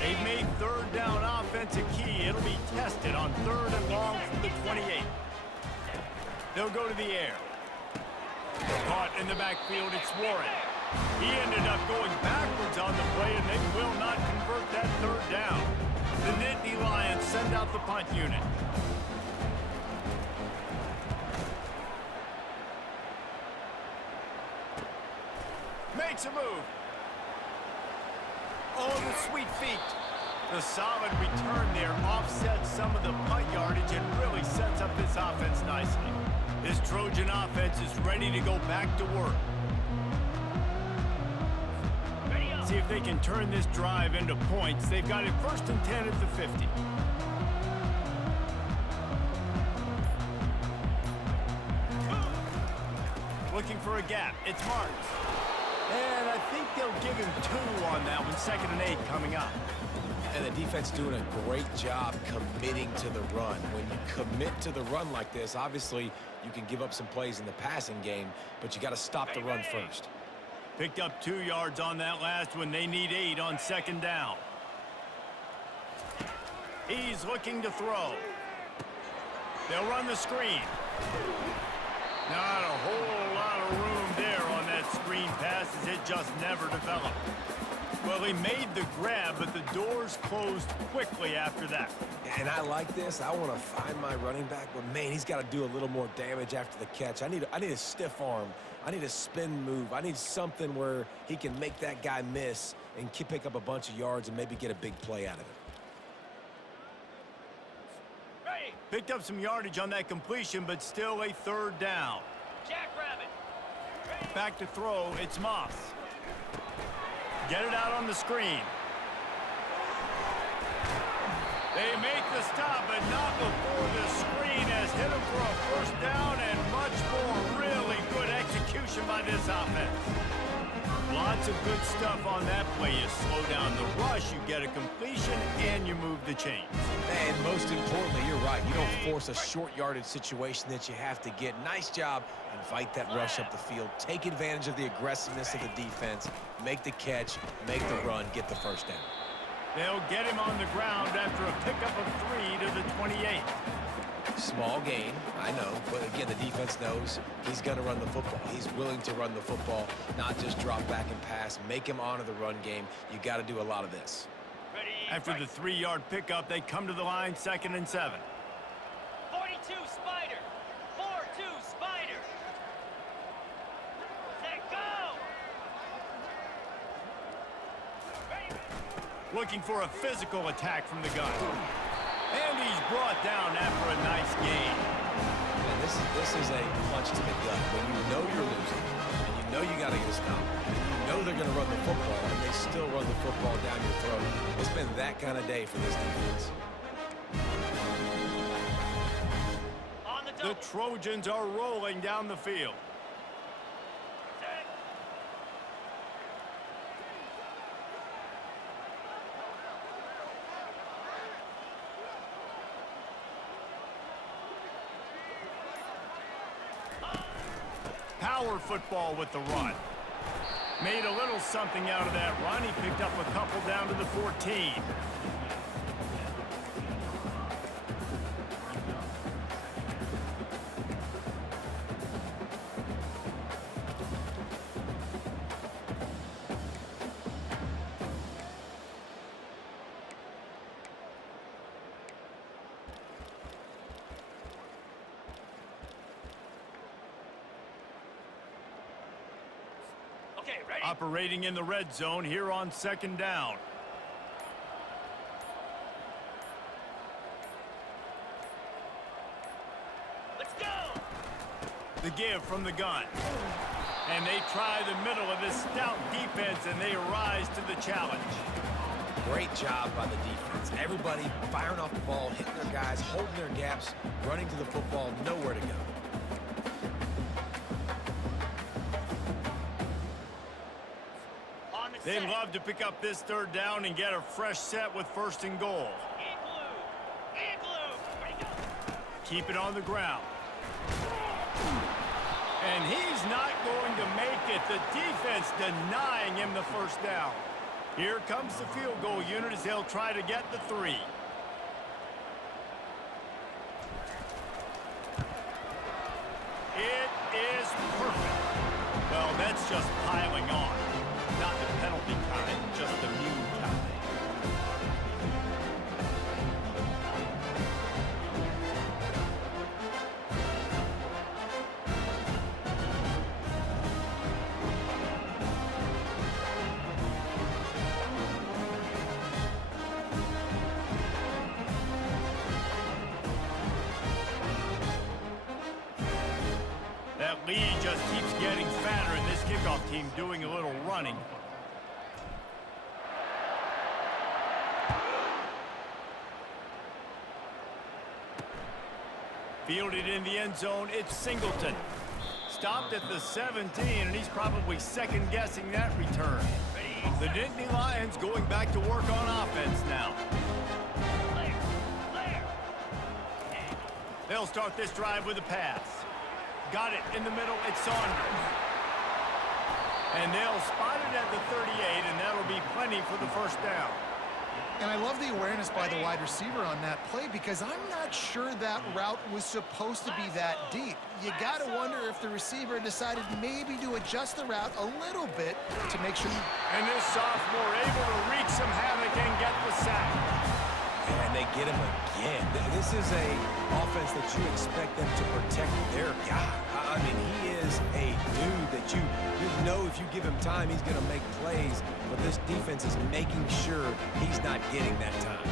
They've made 3rd down offense a key. It'll be tested on 3rd and long from the 28. They'll go to the air. Caught in the backfield, it's Warren. He ended up going backwards on the play, and they will not convert that 3rd down. The Nittany Lions send out the punt unit. makes a move. Oh, the sweet feet. The solid return there offsets some of the punt yardage and really sets up this offense nicely. This Trojan offense is ready to go back to work. See if they can turn this drive into points. They've got it 1st and 10 at the 50. Looking for a gap. It's Marks. And I think they'll give him 2 on that one. 2nd and 8 coming up. And the defense doing a great job committing to the run. When you commit to the run like this, obviously you can give up some plays in the passing game, but you got to stop the run first. Picked up 2 yards on that last one. They need 8 on 2nd down. He's looking to throw. They'll run the screen. Not a whole lot of room there on that screen pass as it just never developed. Well, he made the grab, but the doors closed quickly after that. And I like this. I want to find my running back, but man, he's got to do a little more damage after the catch. I need a stiff arm. I need a spin move. I need something where he can make that guy miss and pick up a bunch of yards and maybe get a big play out of it. Ready. Picked up some yardage on that completion, but still a 3rd down. Jackrabbit. Ready. Back to throw, it's Moss. Get it out on the screen. They make the stop, but not before the screen has hit him for a 1st down and much more. Really good execution by this offense. Lots of good stuff on that play. You slow down the rush, you get a completion, and you move the chains. And most importantly, you're right. You don't force a short yardage situation that you have to get. Nice job. Invite that rush up the field. Take advantage of the aggressiveness of the defense. Make the catch, make the run, get the 1st down. They'll get him on the ground after a pickup of 3 to the 28. Small gain, I know, but again, the defense knows he's going to run the football. He's willing to run the football, not just drop back and pass. Make him honor the run game. You got to do a lot of this. Ready. After the 3-yard pickup, they come to the line, 2nd and 7. 42 Spider. 4-2 Spider. Set go. Ready. Looking for a physical attack from the gun. And he's brought down after a nice gain. And this is a punch to the gut. When you know you're losing, and you know you got to get a stop, and you know they're going to run the football, and they still run the football down your throat. It's been that kind of day for this defense. On the The double. Trojans are rolling down the field. Set. Power football with the run. Made a little something out of that run. He picked up a couple down to the 14. Okay, ready. Operating in the red zone here on 2nd down. Let's go. The give from the gun. And they try the middle of this stout defense, and they rise to the challenge. Great job by the defense. Everybody firing off the ball, hitting their guys, holding their gaps, running to the football, nowhere to go. On the They'd set. love to pick up this 3rd down and get a fresh set with 1st and goal. In blue. In blue. Ready, go. Keep it on the ground. And he's not going to make it. The defense denying him the 1st down. Here comes the field goal unit as they'll try to get the 3. It is perfect. Well, that's just piling on. Not the penalty kind, just the mean kind. kickoff team doing a little running. Fielded in the end zone, it's Singleton. Stopped at the 17, and he's probably second-guessing that return. The Nittany Lions going back to work on offense now. They'll start this drive with a pass. Got it in the middle, it's Saunders. And they'll spot it at the 38, and that'll be plenty for the first down. And I love the awareness by the wide receiver on that play because I'm not sure that route was supposed to be that deep. You got to wonder if the receiver decided maybe to adjust the route a little bit to make sure. And this sophomore able to wreak some havoc and get the sack. And they get him again. This is a offense that you expect them to protect their guy. I mean, he is a dude that you know if you give him time, he's going to make plays. But this defense is making sure he's not getting that time.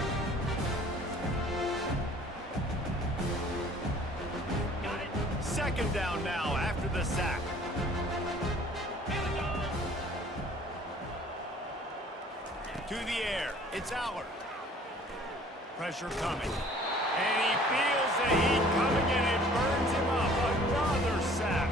Got it. Second down now after the sack. Here we go. To the air, it's Allard. Pressure coming. And he feels the heat coming and it burns him up. Another sack.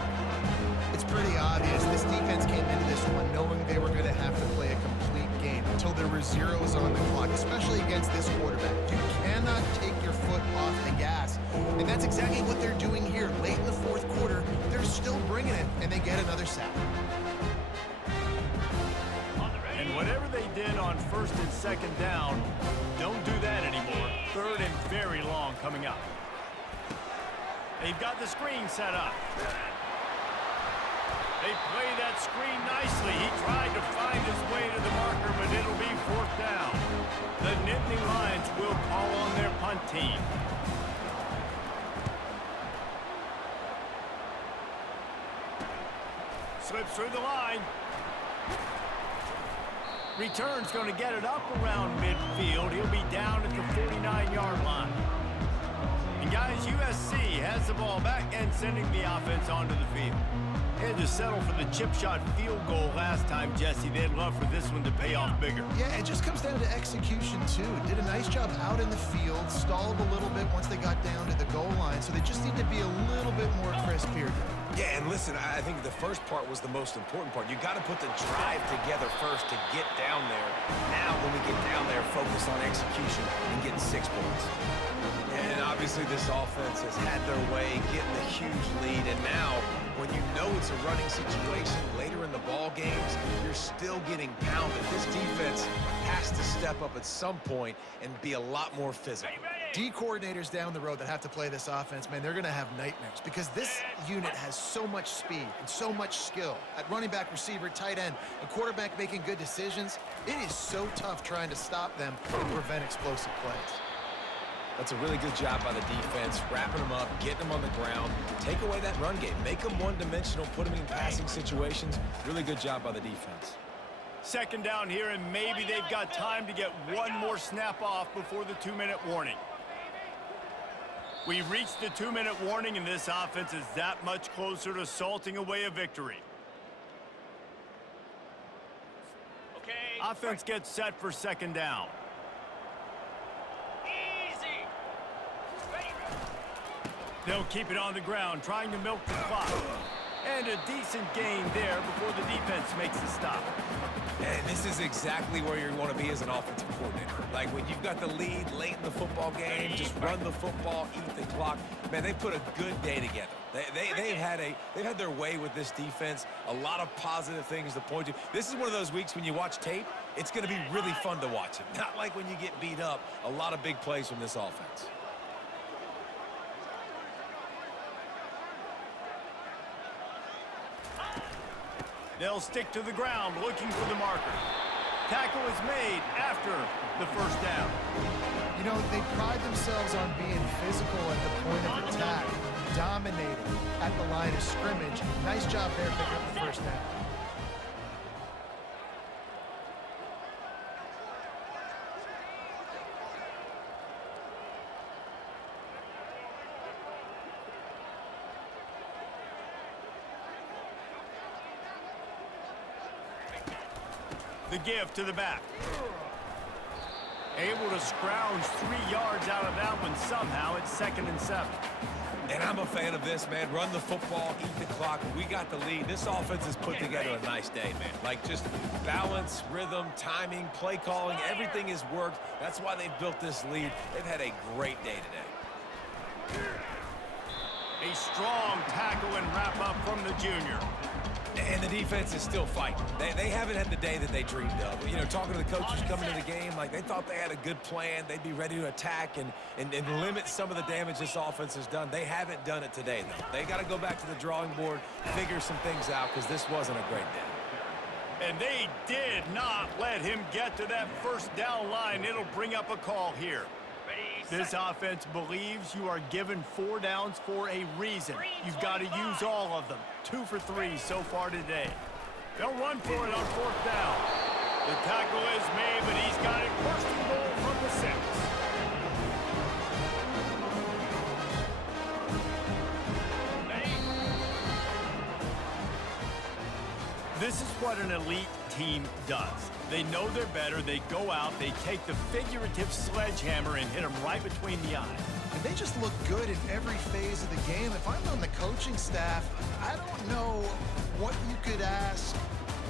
It's pretty obvious this defense came into this one knowing they were going to have to play a complete game until there were zeros on the clock, especially against this quarterback. You cannot take your foot off the gas. And that's exactly what they're doing here. Late in the fourth quarter, they're still bringing it, and they get another sack. And whatever they did on first and second down, don't do that anymore. Third and very long coming up. They've got the screen set up. They play that screen nicely. He tried to find his way to the marker, but it'll be fourth down. The Nittany Lions will call on their punt team. Slips through the line. Return's going to get it up around midfield. He'll be down at the 49-yard line. And guys, USC has the ball back and sending the offense onto the field. They had to settle for the chip shot field goal last time, Jesse. They'd love for this one to pay off bigger. Yeah, it just comes down to execution, too. Did a nice job out in the field, stalled a little bit once they got down to the goal line, so they just need to be a little bit more crisp here. Yeah, and listen, I think the first part was the most important part. You got to put the drive together first to get down there. Now, when we get down there, focus on execution and getting 6 points. And obviously, this offense has had their way, getting the huge lead. And now, when you know it's a running situation later in the ball games, you're still getting pounded. This defense has to step up at some point and be a lot more physical. D coordinators down the road that have to play this offense, man, they're going to have nightmares because this unit has so much speed and so much skill. At running back, receiver, tight end, a quarterback making good decisions, it is so tough trying to stop them and prevent explosive plays. That's a really good job by the defense, wrapping them up, getting them on the ground, take away that run game, make them one-dimensional, put them in passing situations. Really good job by the defense. Second down here, and maybe they've got time to get one more snap off before the 2-minute warning. We've reached the 2-minute warning, and this offense is that much closer to salting away a victory. Okay. Offense gets set for second down. Easy. Ready. They'll keep it on the ground, trying to milk the clock. And a decent gain there before the defense makes the stop. And this is exactly where you want to be as an offensive coordinator. Like when you've got the lead late in the football game, just run the football, eat the clock. Man, they put a good day together. They've had their way with this defense. A lot of positive things to point to. This is one of those weeks when you watch tape, it's going to be really fun to watch it. Not like when you get beat up. A lot of big plays from this offense. They'll stick to the ground looking for the marker. Tackle is made after the first down. You know, they pride themselves on being physical at the point of attack, dominating at the line of scrimmage. Nice job there picking up the first down. The give to the back. Able to scrounge 3 yards out of that one somehow. It's 2nd and 7. And I'm a fan of this, man. Run the football, eat the clock. We got the lead. This offense has put together a nice day, man. Like, just balance, rhythm, timing, play calling, everything has worked. That's why they've built this lead. They've had a great day today. A strong tackle and wrap-up from the junior. And the defense is still fighting. They haven't had the day that they dreamed of. You know, talking to the coaches coming to the game, like they thought they had a good plan. They'd be ready to attack and limit some of the damage this offense has done. They haven't done it today, though. They got to go back to the drawing board, figure some things out, because this wasn't a great day. And they did not let him get to that first down line. It'll bring up a call here. This offense believes you are given 4 downs for a reason. You've got to use all of them. 2 for 3 so far today. They'll run for it on 4th down. The tackle is made, but he's got it first and goal from the 6. This is what an elite team does. They know they're better. They go out. They take the figurative sledgehammer and hit them right between the eyes. And they just look good in every phase of the game. If I'm on the coaching staff, I don't know what you could ask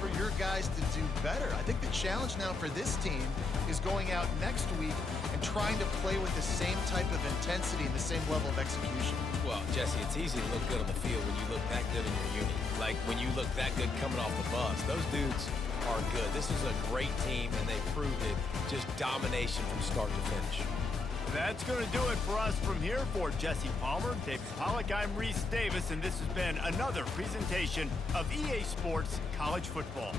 for your guys to do better. I think the challenge now for this team is going out next week and trying to play with the same type of intensity and the same level of execution. Well, Jesse, it's easy to look good on the field when you look that good in your unit. Like when you look that good coming off the bus. Those dudes are good. This is a great team, and they proved it. Just domination from start to finish. That's going to do it for us from here. For Jesse Palmer, David Pollack, I'm Reese Davis, and this has been another presentation of EA Sports College Football.